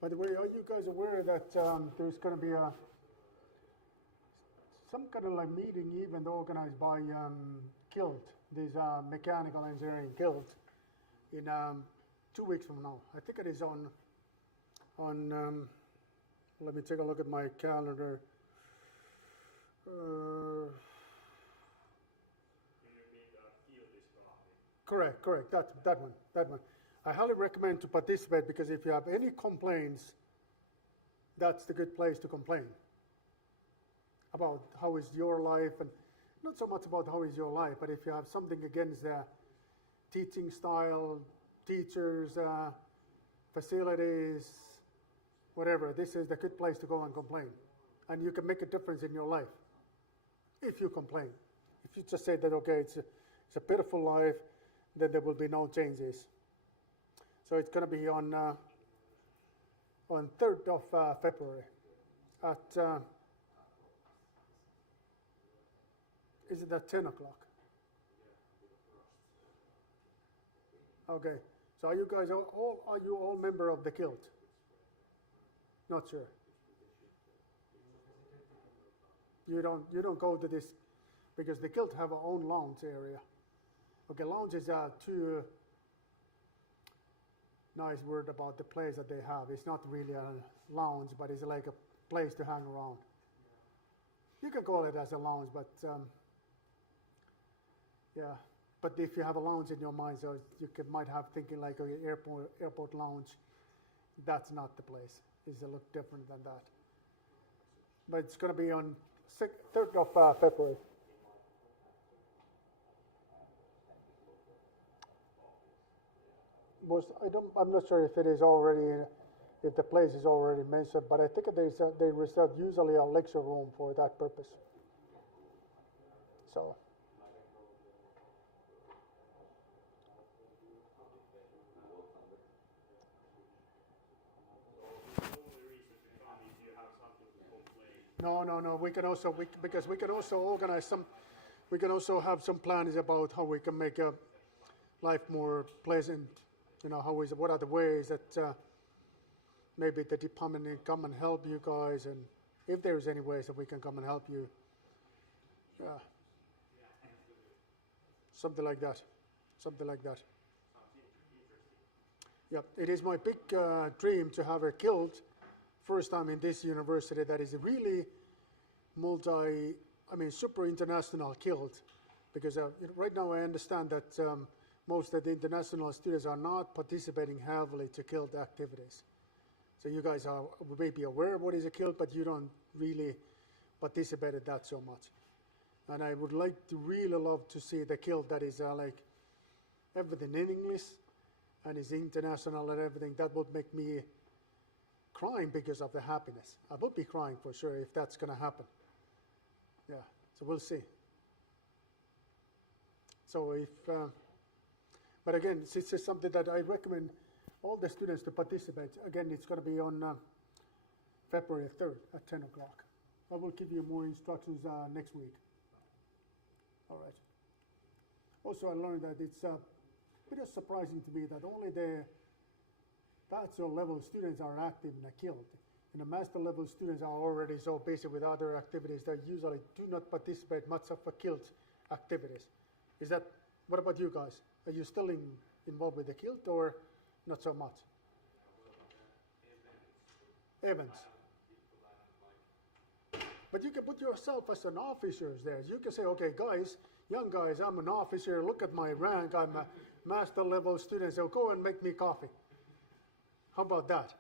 by the way, are you guys aware that there's going to be some kind of like meeting event organized by Guild, this mechanical engineering guild, in 2 weeks from now? I think it is on let me take a look at my calendar. Correct, that one. I highly recommend to participate, because if you have any complaints, that's the good place to complain about how is your life, and not so much about how is your life, but if you have something against the teaching style, teachers, facilities, whatever, this is the good place to go and complain. And you can make a difference in your life if you complain. If you just say that, okay, it's a pitiful life, then there will be no changes. So it's going to be on 3rd of February at, is it at 10 o'clock? Okay, so are you guys all member of the guild? Not sure. You don't go to this, because the guild have our own lounge area. Okay, lounge is too nice word about the place that they have. It's not really a lounge, but it's like a place to hang around. You can call it as a lounge, but yeah. But if you have a lounge in your mind, so might have thinking like an airport lounge. That's not the place. It's a look different than that. But it's going to be on 3rd of February. I'm not sure if it is already, if the place is already mentioned, but I think they reserve usually a lecture room for that purpose. So. No. We can also, because we can also organize some, we can also have some plans about how we can make life more pleasant. You know, what are the ways that maybe the department can come and help you guys, and if there's any ways that we can come and help you. Yeah. Something like that. Something like that. Yep. It is my big dream to have a guild first time in this university that is a really super international guild, because right now I understand that most of the international students are not participating heavily to guild activities. So you guys are maybe aware of what is a guild, but you don't really participate in that so much. And I would really love to see the guild that is like everything in English and is international and everything. That would make me crying because of the happiness. I would be crying for sure if that's going to happen. Yeah, so we'll see. So but again, this is something that I recommend all the students to participate. Again, it's going to be on February 3rd at 10 o'clock. I will give you more instructions next week. All right. Also, I learned that it's a bit surprising to me that only the bachelor level students are active in a guild. And the master level students are already so busy with other activities that usually do not participate much of a guild activities. Is that, what about you guys? Are you still involved with the guild or not so much? Events. But you can put yourself as an officer there. You can say, okay, guys, young guys, I'm an officer. Look at my rank. I'm a master level student. So go and make me coffee. How about that?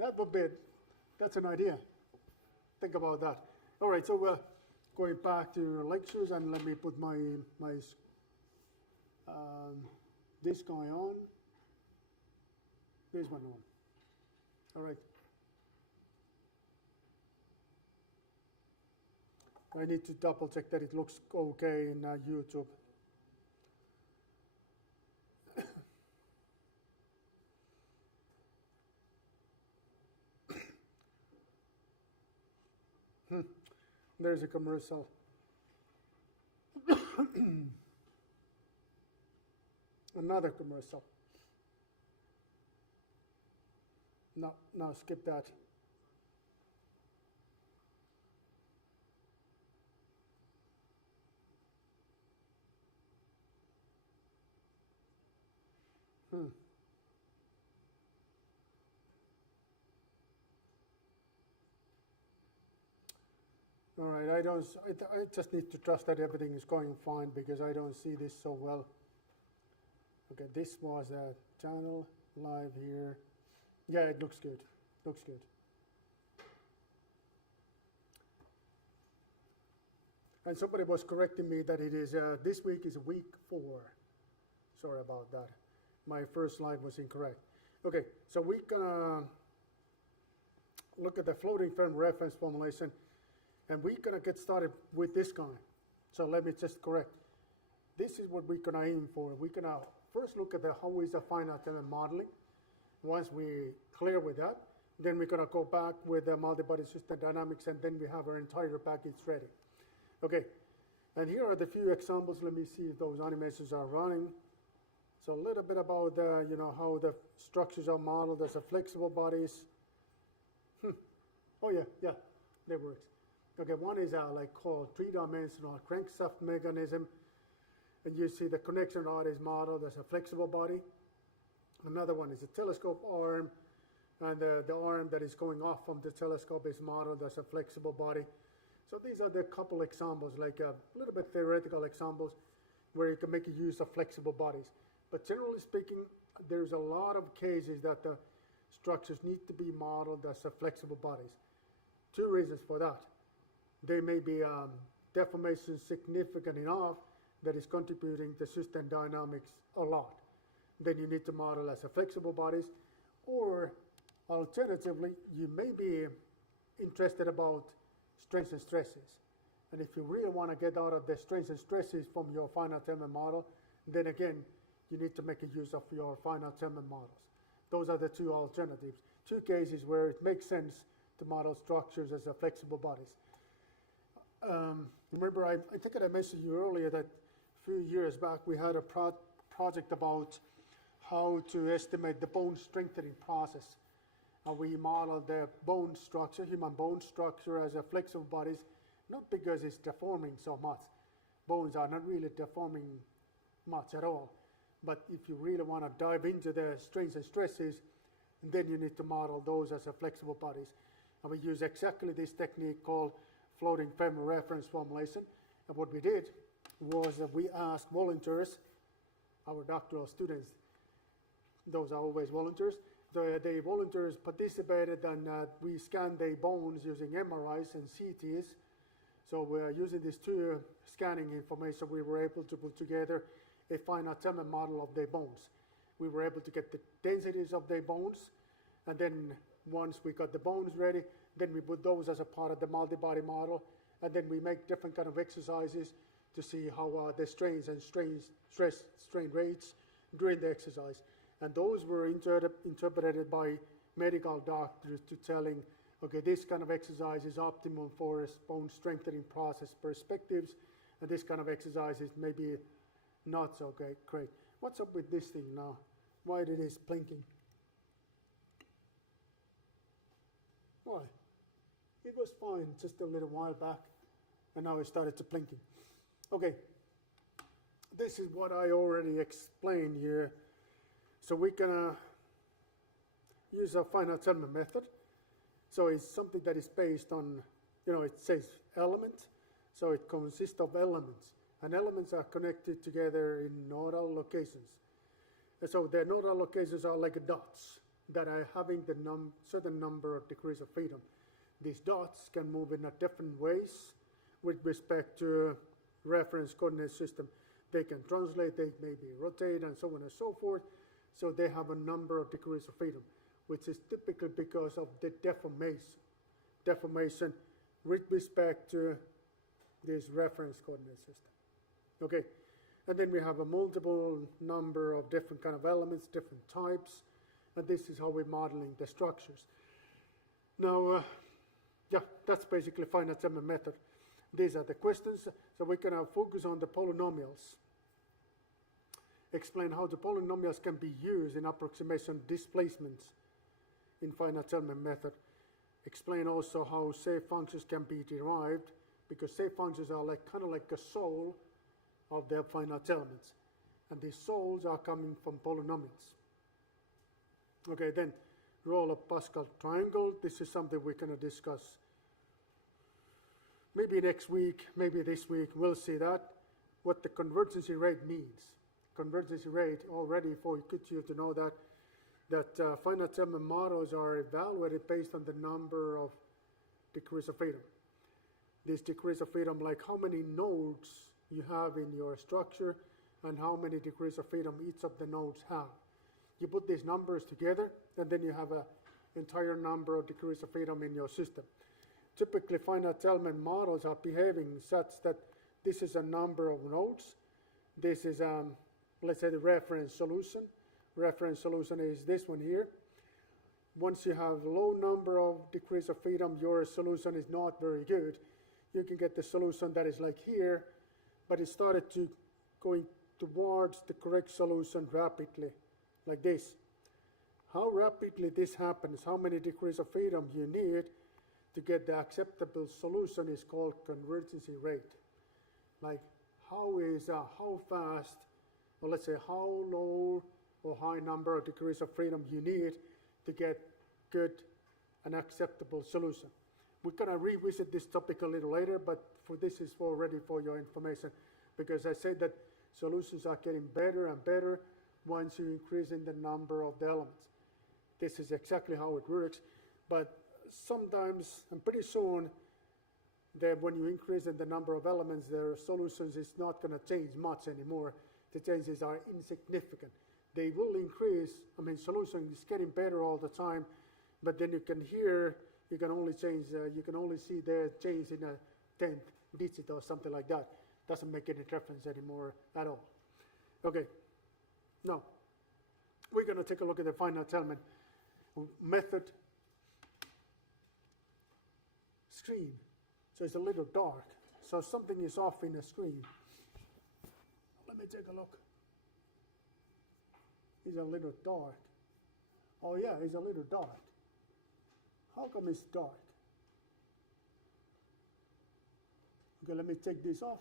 That would be, that's an idea. Think about that. All right, so we're going back to lectures, and let me put my this guy on. This one on. All right. I need to double check that it looks okay in YouTube. There's a commercial. Another commercial. No, skip that. All right, I just need to trust that everything is going fine because I don't see this so well. Okay, this was a channel live here. Yeah, it looks good. Looks good. And somebody was correcting me that it is this week is week 4. Sorry about that. My first slide was incorrect. Okay, so we're gonna look at the floating firm reference formulation. And we're going to get started with this guy. So let me just correct. This is what we're going to aim for. We're going to first look at how is the finite element modeling. Once we're clear with that, then we're going to go back with the multi-body system dynamics, and then we have our entire package ready. Okay, and here are the few examples. Let me see if those animations are running. So a little bit about how the structures are modeled as a flexible bodies. Oh yeah, that works. Okay, one is called three-dimensional crankshaft mechanism, and you see the connection rod is modeled as a flexible body. Another one is a telescope arm, and the arm that is going off from the telescope is modeled as a flexible body. So these are the couple examples, like a little bit theoretical examples, where you can make use of flexible bodies. But generally speaking, there's a lot of cases that the structures need to be modeled as a flexible bodies. 2 reasons for that. They may be deformation significant enough that is contributing to system dynamics a lot. Then you need to model as a flexible bodies, or alternatively, you may be interested about strains and stresses. And if you really want to get out of the strains and stresses from your finite element model, then again, you need to make a use of your finite element models. Those are the 2 alternatives. two cases where it makes sense to model structures as a flexible bodies. Remember, I think I mentioned you earlier that a few years back we had a project about how to estimate the bone strengthening process. We modeled the bone structure, human bone structure, as a flexible bodies, not because it's deforming so much. Bones are not really deforming much at all. But if you really want to dive into the strains and stresses, then you need to model those as a flexible bodies. And we use exactly this technique called floating femoral reference formulation. And what we did was that we asked volunteers, our doctoral students, those are always volunteers, the volunteers participated, and we scanned their bones using MRIs and CTs. So we're using these two scanning information, we were able to put together a finite element model of their bones. We were able to get the densities of their bones, and then once we got the bones ready, then we put those as a part of the multi-body model, and then we make different kind of exercises to see how the strains and strain rates during the exercise. And those were interpreted by medical doctors to telling, okay, this kind of exercise is optimum for bone strengthening process perspectives, and this kind of exercise is maybe not so great. What's up with this thing now? Why it is blinking? Why? It was fine just a little while back, and now it started to blinking. Okay, this is what I already explained here. So we're gonna use a finite element method. So it's something that is based on, it says element, so it consists of elements. And elements are connected together in nodal locations. And so the nodal locations are like dots that are having the certain number of degrees of freedom. These dots can move in different ways with respect to reference coordinate system. They can translate, they maybe rotate, and so on and so forth. So they have a number of degrees of freedom, which is typically because of the deformation with respect to this reference coordinate system. Okay, and then we have a multiple number of different kind of elements, different types, and this is how we're modeling the structures. Now, that's basically finite element method. These are the questions, so we're going to focus on the polynomials. Explain how the polynomials can be used in approximation displacements in finite element method. Explain also how safe functions can be derived, because safe functions are kind of like a soul of their finite elements, and these souls are coming from polynomials. Okay, then role of Pascal triangle. This is something we're going to discuss maybe next week, maybe this week. We'll see that, what the convergency rate means. Convergency rate, already for you to know that finite element models are evaluated based on the number of degrees of freedom. These degrees of freedom, like how many nodes you have in your structure and how many degrees of freedom each of the nodes have. You put these numbers together, and then you have an entire number of degrees of freedom in your system. Typically, finite element models are behaving such that this is a number of nodes. This is, let's say, the reference solution. Reference solution is this one here. Once you have low number of degrees of freedom, your solution is not very good. You can get the solution that is like here, but it started to going towards the correct solution rapidly, like this. How rapidly this happens, how many degrees of freedom you need to get the acceptable solution is called convergency rate. Like how fast, or let's say how low or high number of degrees of freedom you need to get good and acceptable solution. We're going to revisit this topic a little later, but this is already for your information, because I said that solutions are getting better and better once you increase in the number of the elements. This is exactly how it works, but sometimes, and pretty soon, that when you increase in the number of elements, their solutions is not going to change much anymore. The changes are insignificant. They will increase, solution is getting better all the time, but then you can only see the change in a 10th digit or something like that. Doesn't make any difference anymore at all. Okay, now, we're going to take a look at the finite element method screen. So it's a little dark. So something is off in the screen. Let me take a look. It's a little dark. Oh yeah, it's a little dark. How come it's dark? Okay, let me take this off.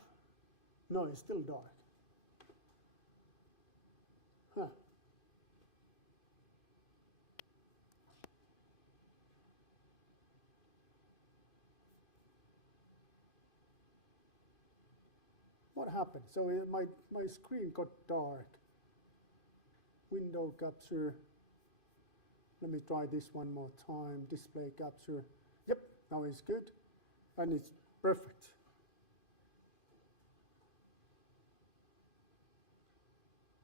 No, it's still dark. Huh. What happened? So my screen got dark. Window capture. Let me try this one more time. Display capture. Yep, now it's good. And it's perfect.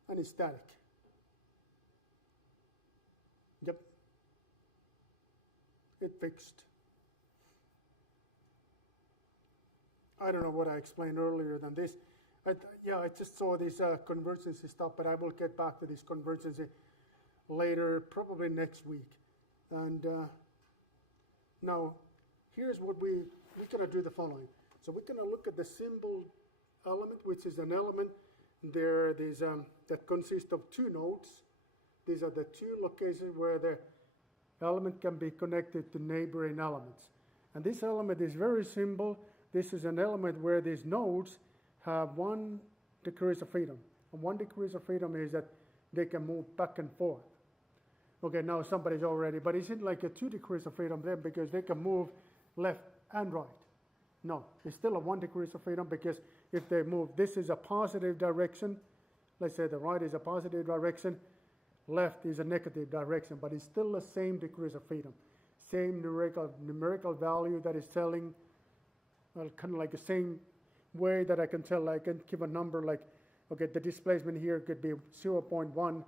And it's static. Yep. It fixed. I don't know what I explained earlier than this. I just saw this convergence stuff, but I will get back to this convergence later, probably next week. And now, here's what we're going to do the following. So we're going to look at the symbol element, which is an element that consists of two nodes. These are the two locations where the element can be connected to neighboring elements. And this element is very simple. This is an element where these nodes have 1 degrees of freedom. And 1 degree of freedom is that they can move back and forth. Okay, now somebody's already, but is it like a 2 degrees of freedom then because they can move left and right? No, it's still a 1 degree of freedom because if they move, this is a positive direction. Let's say the right is a positive direction, left is a negative direction, but it's still the same degrees of freedom. Same numerical value that is telling, well, kind of like the same way that I can tell, I can give a number like, okay, the displacement here could be 0.1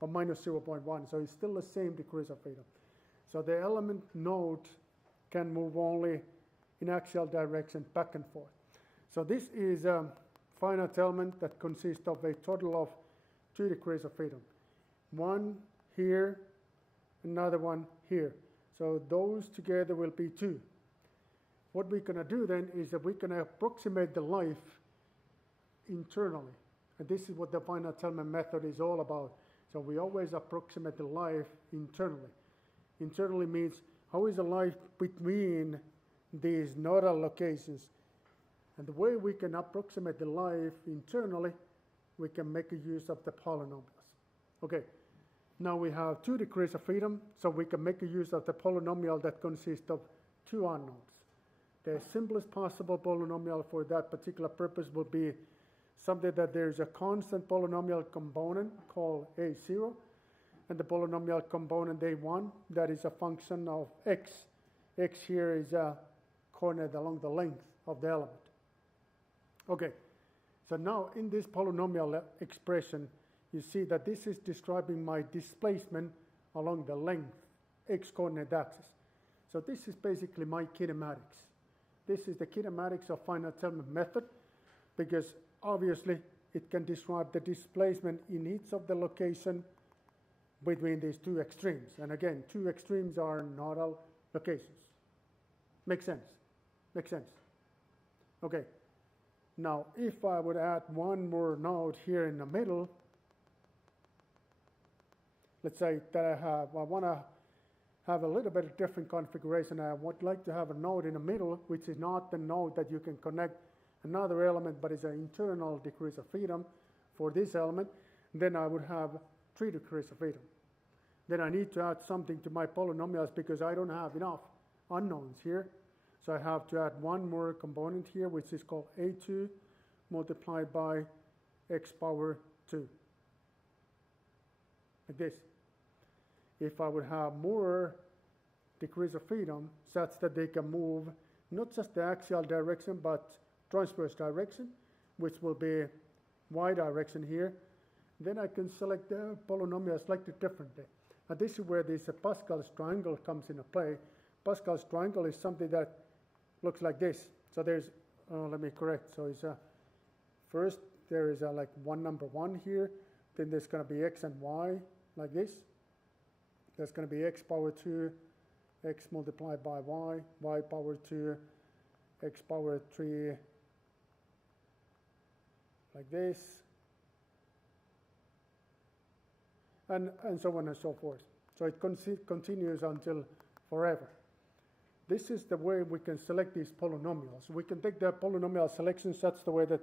or minus 0.1, so it's still the same degrees of freedom. So the element node can move only in axial direction back and forth. So this is a finite element that consists of a total of 2 degrees of freedom. One here, another one here. So those together will be 2. What we're going to do then is that we're going to approximate the life internally. And this is what the finite element method is all about. So we always approximate the life internally. Internally means how is the life between these nodal locations. And the way we can approximate the life internally, we can make a use of the polynomials. Okay, now we have 2 degrees of freedom, so we can make a use of the polynomial that consists of 2 unknowns. The simplest possible polynomial for that particular purpose will be something that there's a constant polynomial component called A0, and the polynomial component A1, that is a function of x. X here is a coordinate along the length of the element. Okay, so now in this polynomial expression, you see that this is describing my displacement along the length, x-coordinate axis. So this is basically my kinematics. This is the kinematics of finite element method, because obviously it can describe the displacement in each of the location between these 2 extremes. And again, 2 extremes are nodal locations. Makes sense? Makes sense. Okay. Now, if I would add one more node here in the middle, let's say that I want to have a little bit of different configuration. I would like to have a node in the middle, which is not the node that you can connect another element, but is an internal degrees of freedom for this element. Then I would have 3 degrees of freedom. Then I need to add something to my polynomials because I don't have enough unknowns here. So I have to add one more component here, which is called A2 multiplied by x power 2. Like this. If I would have more degrees of freedom such that they can move not just the axial direction but transverse direction, which will be y direction here, then I can select the polynomial slightly differently. And this is where this Pascal's triangle comes into play. Pascal's triangle is something that looks like this. So there's, let me correct. So it's first there is like number 1 here. Then there's going to be x and y like this. There's going to be x power 2, x multiplied by y, y power 2, x power 3 like this, and so on and so forth. So it continues until forever. This is the way we can select these polynomials. We can take the polynomial selection such the way that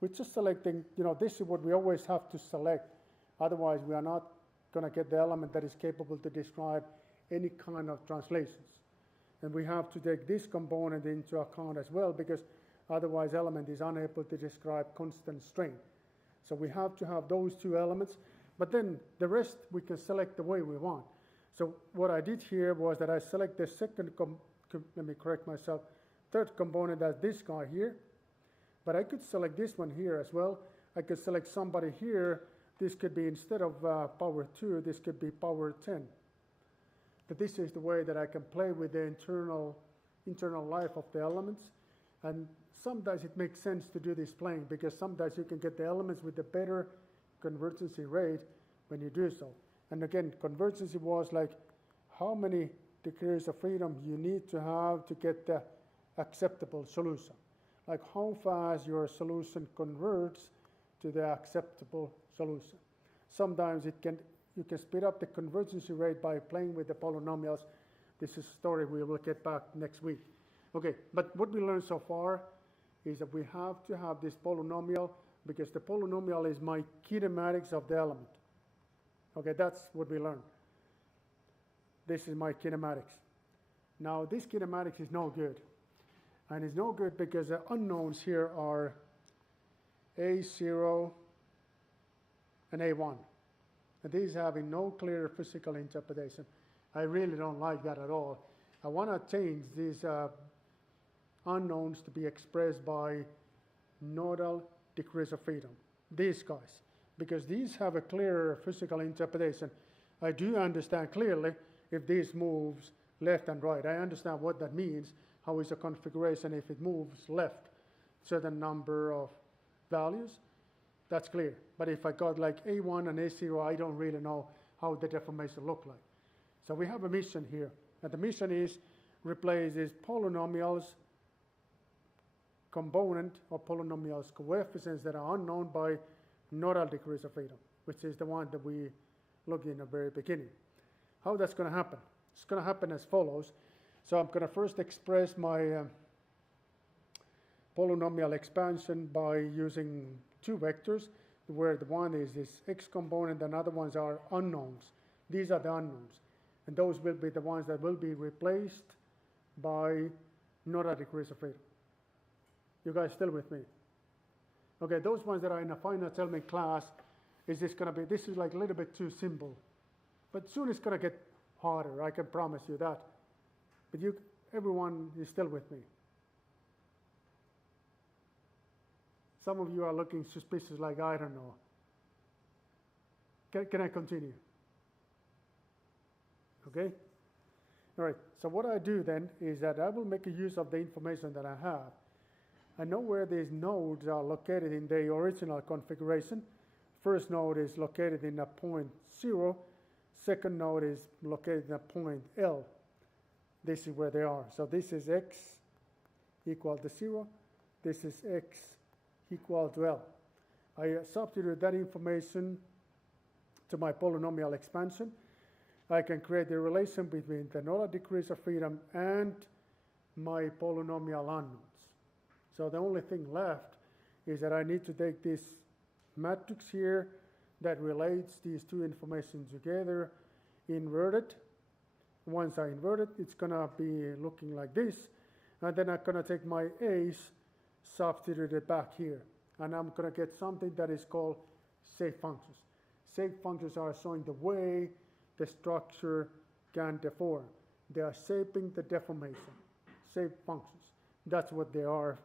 we're just selecting, this is what we always have to select. Otherwise, we are not going to get the element that is capable to describe any kind of translations. And we have to take this component into account as well, because otherwise element is unable to describe constant strain. So we have to have those two elements, but then the rest we can select the way we want. So what I did here was that I select the second, let me correct myself, third component as this guy here, but I could select this one here as well. I could select somebody here. This could be, instead of power 2, this could be power 10. But this is the way that I can play with the internal life of the elements. And sometimes it makes sense to do this playing, because sometimes you can get the elements with a better convergency rate when you do so. And again, convergency was like how many degrees of freedom you need to have to get the acceptable solution. Like how fast your solution converts to the acceptable solution. Sometimes you can speed up the convergency rate by playing with the polynomials. This is a story we will get back next week. Okay, but what we learned so far is that we have to have this polynomial, because the polynomial is my kinematics of the element. Okay, that's what we learned. This is my kinematics. Now, this kinematics is no good. And it's no good because the unknowns here are A0 and A1. And these having no clear physical interpretation. I really don't like that at all. I want to change these unknowns to be expressed by nodal degrees of freedom. These guys. Because these have a clearer physical interpretation. I do understand clearly if this moves left and right. I understand what that means. How is the configuration if it moves left, certain number of values? That's clear. But if I got like A1 and A0, I don't really know how the deformation look like. So we have a mission here. And the mission is replace these polynomials component or polynomials coefficients that are unknown by nodal degrees of freedom, which is the one that we looked in the very beginning. How that's going to happen? It's going to happen as follows. So I'm going to first express my polynomial expansion by using two vectors, where the one is this x component and other ones are unknowns. These are the unknowns. And those will be the ones that will be replaced by nodal degrees of freedom. You guys still with me? Okay, those ones that are in a finite element class, is this going to be, this is like a little bit too simple. But soon it's going to get harder, I can promise you that. But everyone is still with me. Some of you are looking suspicious like, I don't know. Can I continue? Okay? All right, so what I do then is that I will make a use of the information that I have. I know where these nodes are located in the original configuration. First node is located in a point 0. Second node is located in a point L. This is where they are. So this is x equal to 0. This is x equal to L. I substitute that information to my polynomial expansion. I can create a relation between the nodal degrees of freedom and my polynomial unknowns. So the only thing left is that I need to take this matrix here that relates these two information together, invert it. Once I invert it, it's going to be looking like this. And then I'm going to take my a's, substitute it back here. And I'm going to get something that is called shape functions. Shape functions are showing the way the structure can deform. They are shaping the deformation. Shape functions. That's what they are.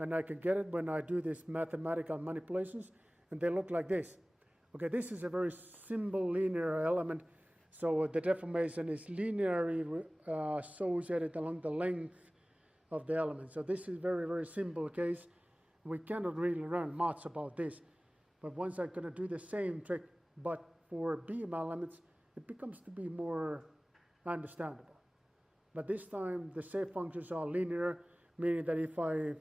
And I can get it when I do these mathematical manipulations, and they look like this. Okay, this is a very simple linear element, so the deformation is linearly associated along the length of the element. So this is very, very simple case. We cannot really learn much about this. But once I'm going to do the same trick, but for beam elements, it becomes to be more understandable. But this time, the shape functions are linear, meaning that if I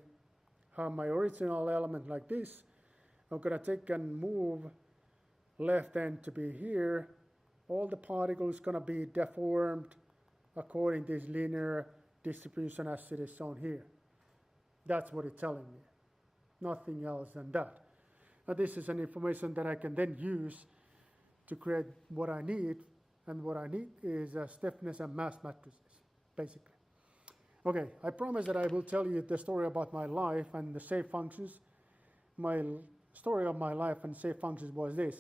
have my original element like this, I'm going to take and move left end to be here. All the particles going to be deformed according to this linear distribution as it is shown here. That's what it's telling me. Nothing else than that. Now this is an information that I can then use to create what I need, and what I need is stiffness and mass matrices, basically. Okay, I promise that I will tell you the story about my life and the shape functions. My story of my life and shape functions was this.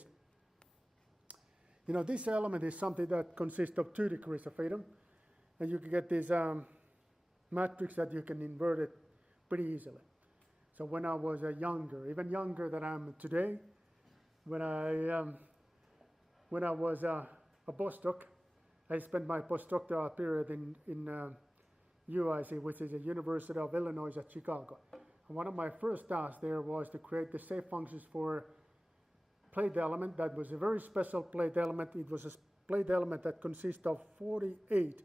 You know, this element is something that consists of 2 degrees of freedom, and you can get this matrix that you can invert it pretty easily. So when I was younger, even younger than I am today, when I was a postdoc, I spent my postdoctoral period in UIC, which is the University of Illinois at Chicago. And one of my first tasks there was to create the shape functions for plate element. That was a very special plate element. It was a plate element that consists of 48,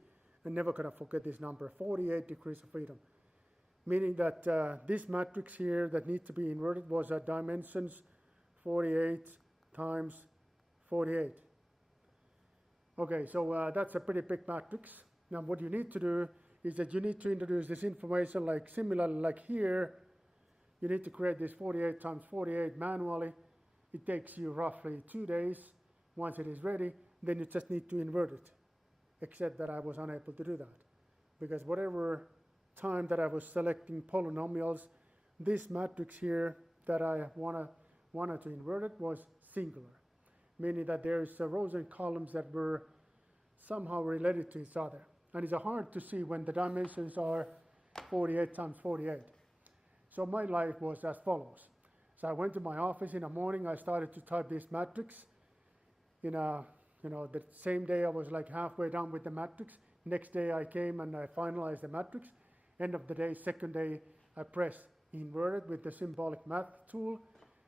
I'm never going to forget this number, 48 degrees of freedom. Meaning that this matrix here that needs to be inverted was at dimensions 48 times 48. Okay, so that's a pretty big matrix. Now what you need to do is that you need to introduce this information like similarly like here. You need to create this 48 times 48 manually. It takes you roughly 2 days. Once it is ready, then you just need to invert it. Except that I was unable to do that. Because whatever time that I was selecting polynomials, this matrix here that I wanted to invert it was singular. Meaning that there's rows and columns that were somehow related to each other. And it's hard to see when the dimensions are 48 times 48. So my life was as follows. So I went to my office in the morning, I started to type this matrix. The same day I was like halfway done with the matrix. Next day I came and I finalized the matrix. End of the day, second day, I pressed invert with the symbolic math tool,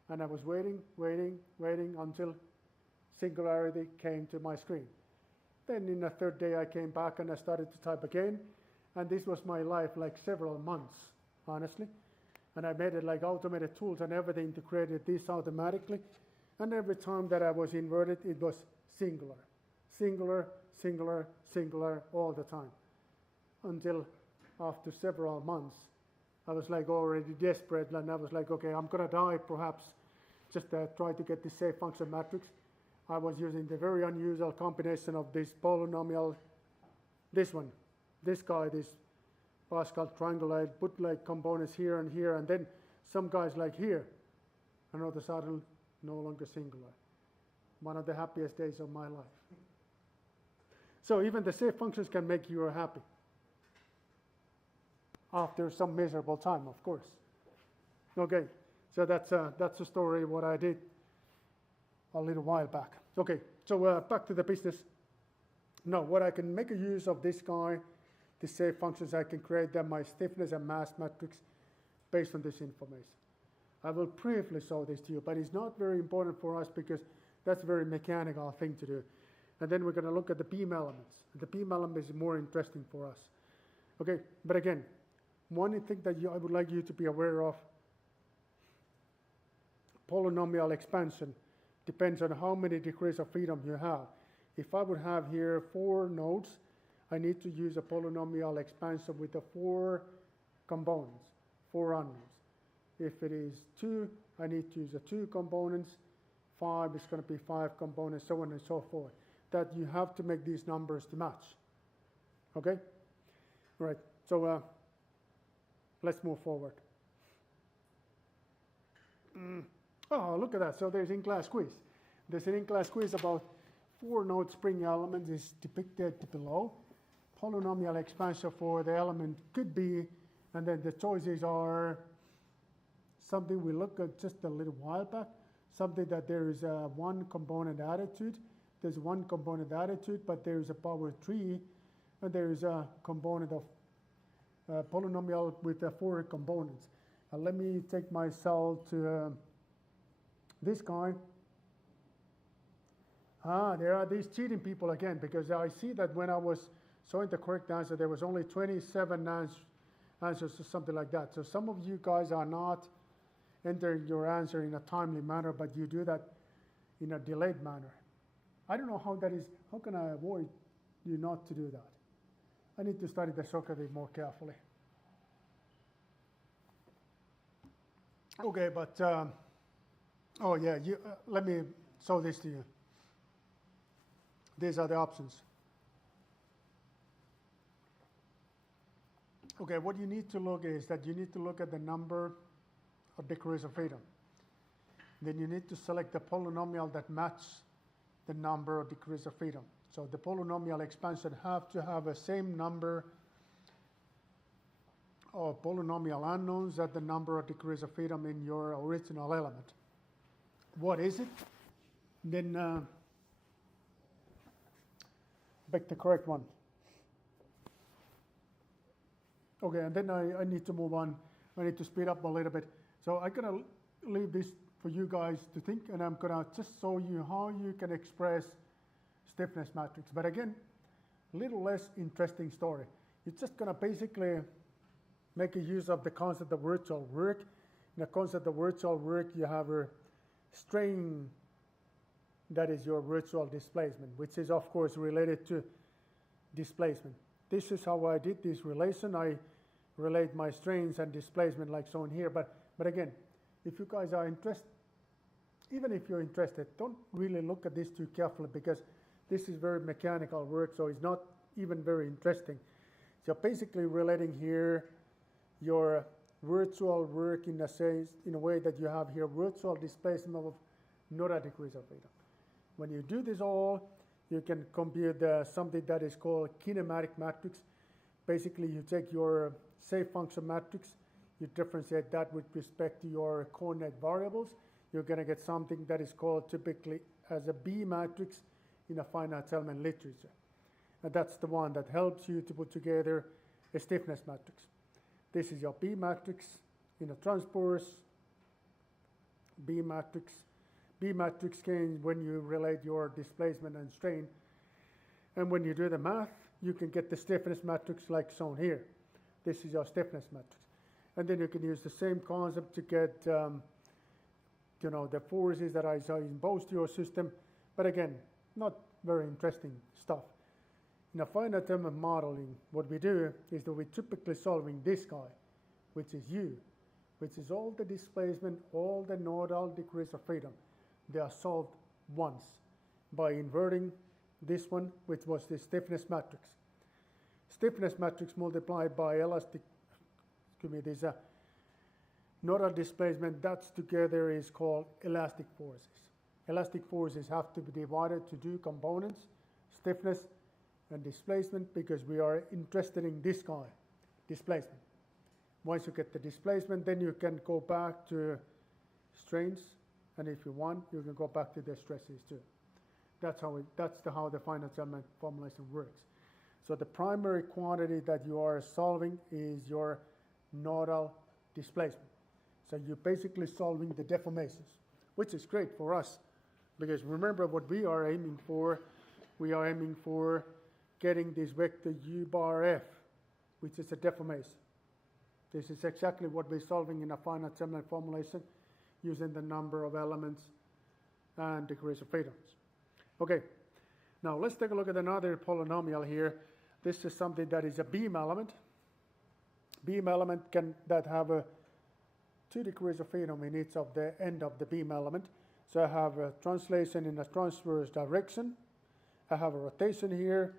and I was waiting until singularity came to my screen. Then in the third day I came back and I started to type again, and this was my life like several months, honestly. And I made it like automated tools and everything to create this automatically. And every time that I was inverted, it was singular. Singular, singular, singular all the time. Until after several months, I was like already desperate, and I was like, okay, I'm gonna die perhaps, just try to get the shape function matrix. I was using the very unusual combination of this polynomial, this one, this guy, this Pascal triangulate, put like components here, and then some guys like here, and all of a sudden, no longer singular. One of the happiest days of my life. So even the shape functions can make you happy. After some miserable time, of course. Okay, so that's a story what I did a little while back. Okay, so back to the business. Now, what I can make a use of this guy, the shape functions, I can create them my stiffness and mass matrix based on this information. I will briefly show this to you, but it's not very important for us because that's a very mechanical thing to do. And then we're going to look at the beam elements. The beam element is more interesting for us. Okay, but again, one thing that I would like you to be aware of, polynomial expansion depends on how many degrees of freedom you have. If I would have here 4 nodes, I need to use a polynomial expansion with the 4 components, 4 unknowns. If it is 2, I need to use the 2 components. 5 is going to be 5 components, so on and so forth. That you have to make these numbers to match. Okay? All right, so let's move forward. Oh, look at that. So there's in-class quiz. There's an in-class quiz about 4 node spring elements is depicted below. Polynomial expansion for the element could be, and then the choices are something we looked at just a little while back, something that there is a 1 component attitude. There's 1 component attitude, but there is a power 3, and there is a component of polynomial with 4 components. Let me take myself to this guy. There are these cheating people again, because I see that when I was showing the correct answer, there was only 27 answers to something like that. So some of you guys are not entering your answer in a timely manner, but you do that in a delayed manner. I don't know how that is. How can I avoid you not to do that? I need to study the Socrates more carefully. Okay, but oh yeah, let me show this to you. These are the options. Okay, what you need to look is that you need to look at the number of degrees of freedom. Then you need to select the polynomial that matches the number of degrees of freedom. So the polynomial expansion have to have the same number of polynomial unknowns as the number of degrees of freedom in your original element. What is it? Then pick the correct one. Okay, and then I need to move on. I need to speed up a little bit. So I'm gonna leave this for you guys to think, and I'm gonna just show you how you can express stiffness matrix. But again, a little less interesting story. You're just gonna basically make a use of the concept of virtual work. In the concept of virtual work, you have a strain that is your virtual displacement, which is of course related to displacement. This is how I did this relation. I relate my strains and displacement like shown here. But again, if you guys are interested, even if you're interested, don't really look at this too carefully because this is very mechanical work, so it's not even very interesting. So basically relating here your virtual work in a way that you have here virtual displacement of not a degrees of freedom. When you do this all, you can compute something that is called kinematic matrix. Basically, you take your safe function matrix, you differentiate that with respect to your coordinate variables. You're going to get something that is called typically as a B matrix in a finite element literature. And that's the one that helps you to put together a stiffness matrix. This is your B matrix in a transpose, B matrix. B matrix came when you relate your displacement and strain. And when you do the math, you can get the stiffness matrix like shown here. This is your stiffness matrix. And then you can use the same concept to get the forces that I saw imposed to your system. But again, not very interesting stuff. In a finite element modeling, what we do is that we're typically solving this guy, which is U, which is all the displacement, all the nodal degrees of freedom. They are solved once by inverting this one, which was the stiffness matrix. Stiffness matrix multiplied by this nodal displacement, that's together is called elastic forces. Elastic forces have to be divided to two components, stiffness and displacement, because we are interested in this guy, displacement. Once you get the displacement, then you can go back to strains, and if you want, you can go back to the stresses too. That's how the finite element formulation works. So the primary quantity that you are solving is your nodal displacement. So you're basically solving the deformations, which is great for us, because remember what we are aiming for. We are aiming for getting this vector u bar f, which is a deformation. This is exactly what we're solving in a finite element formulation using the number of elements and degrees of freedoms. Okay, now let's take a look at another polynomial here. This is something that is a beam element. Beam element that have 2 degrees of freedom in each of the end of the beam element. So I have a translation in a transverse direction. I have a rotation here,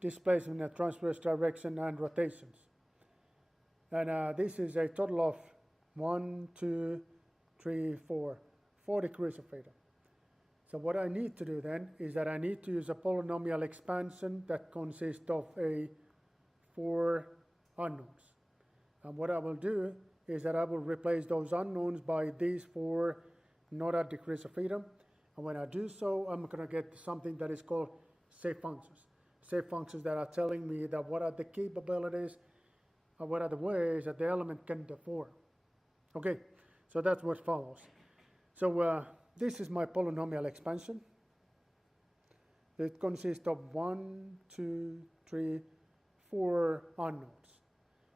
displacement in a transverse direction, and rotations. And this is a total of 1, 2, 3, 4 degrees of freedom. So what I need to do then is that I need to use a polynomial expansion that consists of 4 unknowns. And what I will do is that I will replace those unknowns by these 4 nodal degrees of freedom. And when I do so, I'm going to get something that is called safe functions. Safe functions that are telling me that what are the capabilities, or what are the ways that the element can deform. Okay, so that's what follows. So this is my polynomial expansion. It consists of 1, 2, 3, 4 unknowns.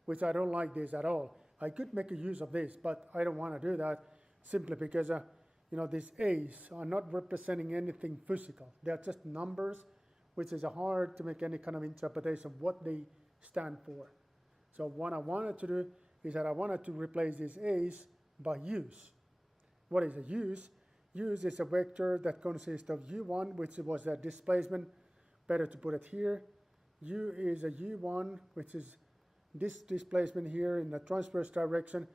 which I don't like this at all. I could make a use of this, but I don't want to do that simply because these A's are not representing anything physical. They are just numbers, which is hard to make any kind of interpretation of what they stand for. So what I wanted to do is that I wanted to replace these A's by U's. What is a U's? U's is a vector that consists of U1, which was a displacement. Better to put it here. U is a U1, which is this displacement here in the transverse direction.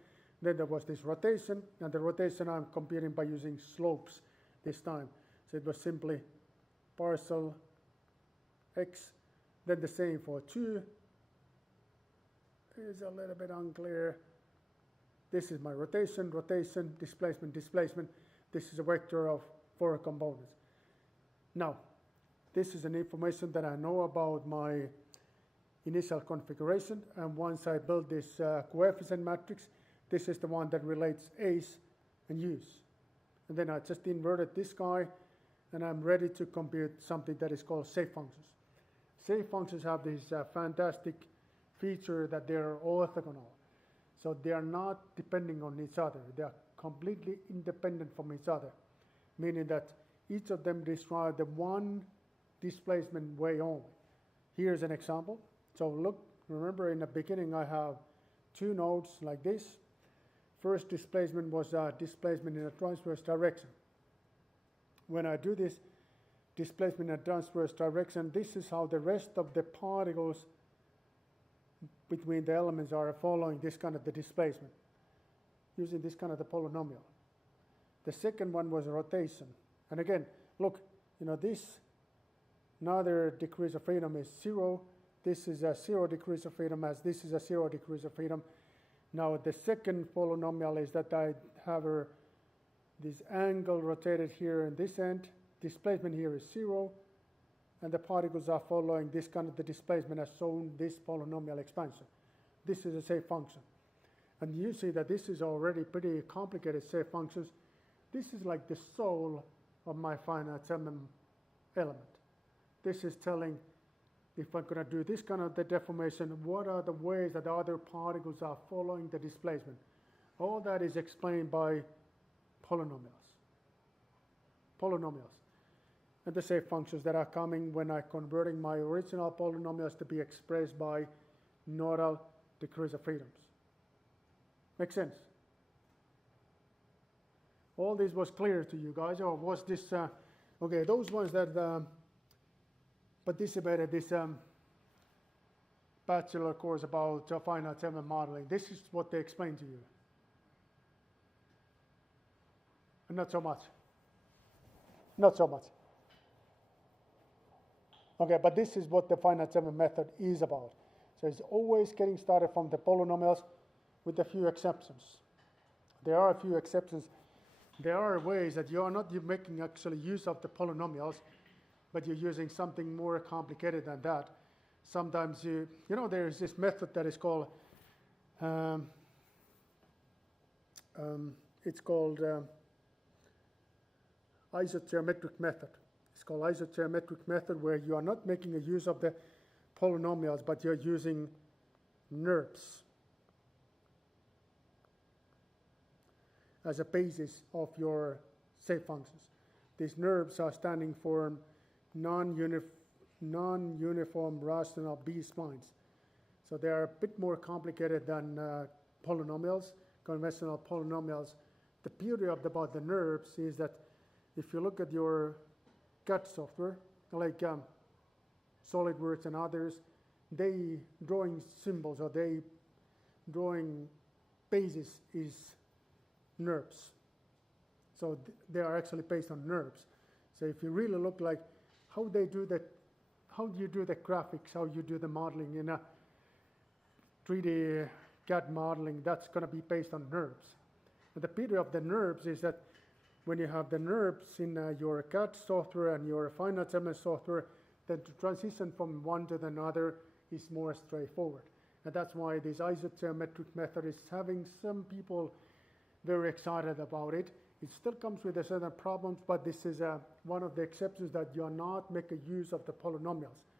Then there was this rotation, and the rotation I'm computing by using slopes this time. So it was simply partial x. Then the same for 2. It's a little bit unclear. This is my rotation, rotation, displacement, displacement. This is a vector of 4 components. Now, this is an information that I know about my initial configuration, and once I build this coefficient matrix, this is the one that relates A's and U's. And then I just inverted this guy, and I'm ready to compute something that is called shape functions. Shape functions have this fantastic feature that they're orthogonal. So they are not depending on each other. They are completely independent from each other, meaning that each of them describe the one displacement way only. Here's an example. So look, remember in the beginning I have 2 nodes like this. First displacement was displacement in a transverse direction. When I do this displacement in a transverse direction, this is how the rest of the particles between the elements are following this kind of the displacement, using this kind of the polynomial. The second one was rotation. And again, look, this another degrees of freedom is 0. This is a 0 degrees of freedom, as this is a 0 degrees of freedom. Now the second polynomial is that I have this angle rotated here in this end. Displacement here is 0, and the particles are following this kind of the displacement as shown this polynomial expansion. This is a shape function. And you see that this is already pretty complicated shape functions. This is like the soul of my finite element. This is telling, if I'm going to do this kind of the deformation, what are the ways that other particles are following the displacement? All that is explained by polynomials. And the shape functions that are coming when I'm converting my original polynomials to be expressed by nodal degrees of freedoms. Make sense? All this was clear to you guys, or was this, okay, those ones that participated this bachelor course about finite element modeling, this is what they explained to you. And not so much. Not so much. Okay, but this is what the finite element method is about. So it's always getting started from the polynomials with a few exceptions. There are a few exceptions. There are ways that you are not making actually use of the polynomials, but you're using something more complicated than that. Sometimes there is this method that is called, isogeometric method. It's called isogeometric method, where you are not making a use of the polynomials, but you're using NURBS as a basis of your shape functions. These NURBS are standing for non-uniform rational B-splines. So they are a bit more complicated than polynomials, conventional polynomials. The beauty about the NURBS is that if you look at your CAD software, like SolidWorks and others, they drawing symbols or they drawing basis is NURBS. So they are actually based on NURBS. So if you really look like how you do the graphics, how you do the modeling in a 3D CAD modeling, that's going to be based on NURBS. And the beauty of the NURBS is that when you have the NURBS in your CAD software and your finite element software, then to transition from one to another is more straightforward. And that's why this isogeometric method is having some people very excited about it. It still comes with a certain problems, but this is one of the exceptions that you are not making use of the polynomials.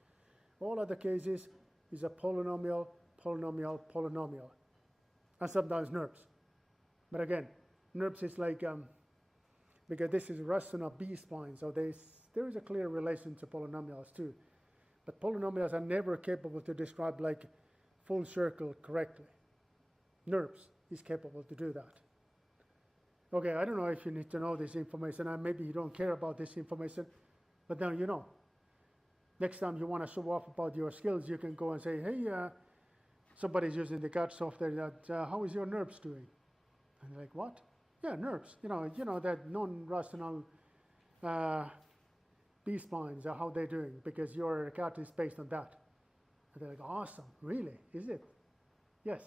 All other cases is a polynomial, polynomial, polynomial, and sometimes NURBS. But again, NURBS is like, because this is rational B-spline, so there is a clear relation to polynomials too. But polynomials are never capable to describe like full circle correctly. NURBS is capable to do that. Okay, I don't know if you need to know this information, and maybe you don't care about this information, but now you know. Next time you want to show off about your skills, you can go and say, hey, somebody's using the CAD software, that how is your NURBS doing? And they're like, what? Yeah, NURBS. You know that non-rational B-splines are how they're doing, because your CAD is based on that. And they're like, awesome, really? Is it? Yes.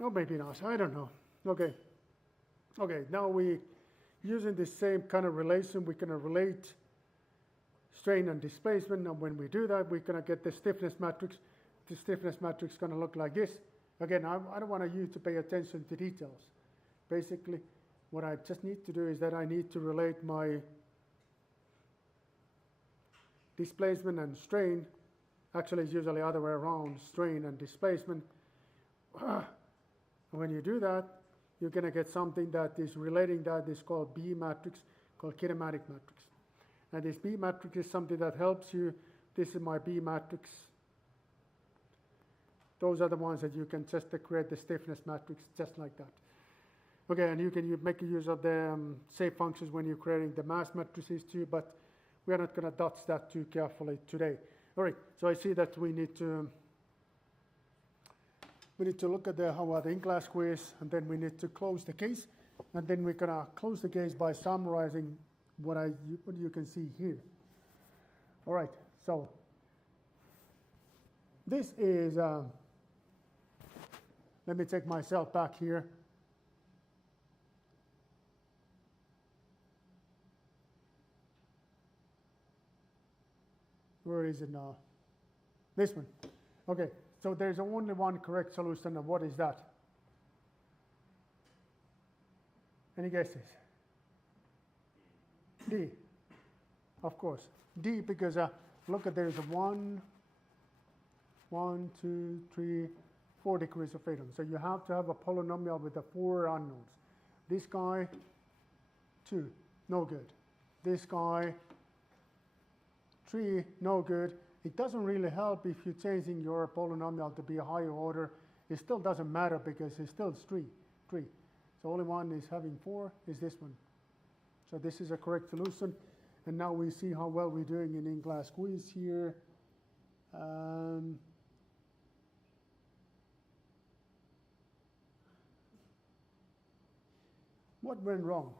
No, maybe not. I don't know. Okay. Okay, now we using the same kind of relation, we're going to relate strain and displacement, and when we do that, we're going to get the stiffness matrix. The stiffness matrix is going to look like this. Again, I don't want you to pay attention to details. Basically, what I just need to do is that I need to relate my displacement and strain. Actually, it's usually the other way around, strain and displacement. When you do that, you're going to get something that is relating that is called B matrix, called kinematic matrix. And this B matrix is something that helps you. This is my B matrix. Those are the ones that you can just create the stiffness matrix just like that. Okay, and you can make use of the shape functions when you're creating the mass matrices too, but we are not going to touch that too carefully today. All right, so I see that we need to look at how are the in-class quiz, and then we need to close the case, and then we're going to close the case by summarizing what you can see here. All right, so this is, let me take myself back here. Where is it now? This one. Okay, so there's only one correct solution, and what is that? Any guesses? D. Of course. D, because look at there's a 1, 2, 3, 4 degrees of freedom. So you have to have a polynomial with the 4 unknowns. This guy, 2, no good. This guy, 3, no good. It doesn't really help if you're changing your polynomial to be a higher order. It still doesn't matter because it's still 3. So only one is having 4 is this one. So this is a correct solution. And now we see how well we're doing in-class quiz here. What went wrong?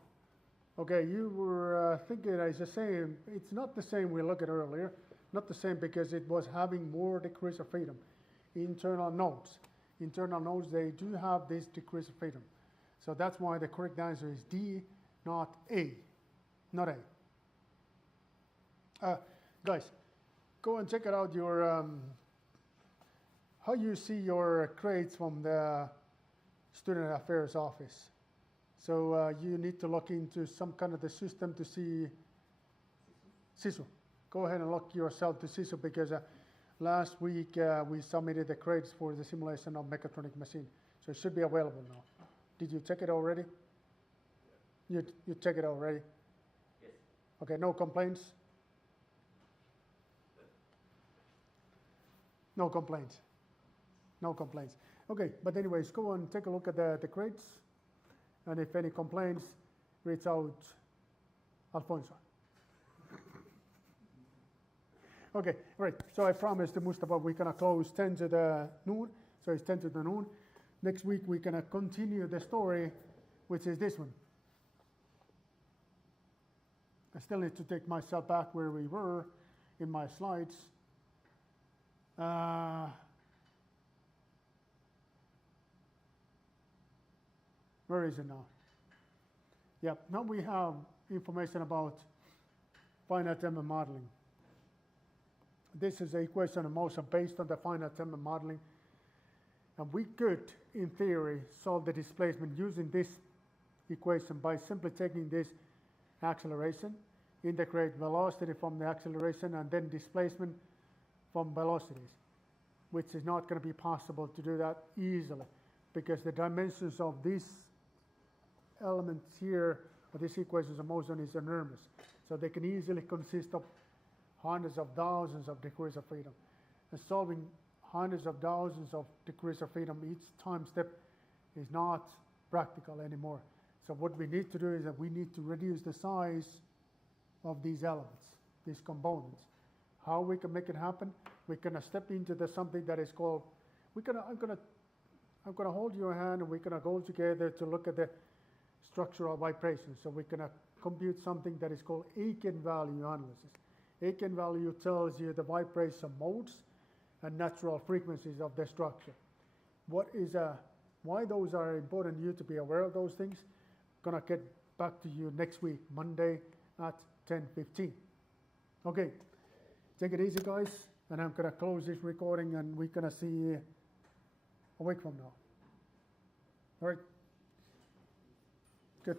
Okay, you were thinking it's the same. It's not the same we looked at earlier. Not the same because it was having more degrees of freedom. Internal nodes. Internal nodes, they do have this degrees of freedom. So that's why the correct answer is D, not A. Not A. Guys, go and check it out your how you see your grades from the Student Affairs Office. So you need to look into some kind of the system to see SISU. Go ahead and look yourself to SISU because last week we submitted the grades for the simulation of mechatronic machine. So it should be available now. Did you check it already? You check it already? Yes. Okay, no complaints? No complaints. No complaints. Okay, but anyways, go and take a look at the grades. And if any complaints, reach out Alfonso. Okay, right. So I promised to Mustafa we're going to close 10 to the noon. So it's 10 to the noon. Next week we're going to continue the story, which is this one. I still need to take myself back where we were in my slides. Where is it now? Yep, now we have information about finite element modeling. This is an equation of motion based on the finite element modeling. And we could, in theory, solve the displacement using this equation by simply taking this acceleration, integrate velocity from the acceleration, and then displacement from velocities. which is not going to be possible to do that easily, because the dimensions of these elements here, or these equations of motion, is enormous. So they can easily consist of hundreds of thousands of degrees of freedom. And solving hundreds of thousands of degrees of freedom each time step is not practical anymore. So what we need to do is that we need to reduce the size of these elements, these components. How we can make it happen? We're gonna step into something that is called. I'm gonna hold your hand, and we're gonna go together to look at the structural vibrations. So we're gonna compute something that is called eigenvalue analysis. Eigenvalue tells you the vibration modes and natural frequencies of the structure. Why those are important you to be aware of those things? Gonna get back to you next week, Monday at 10:15. Okay, take it easy, guys, and I'm gonna close this recording, and we're gonna see a week from now. All right, good thing.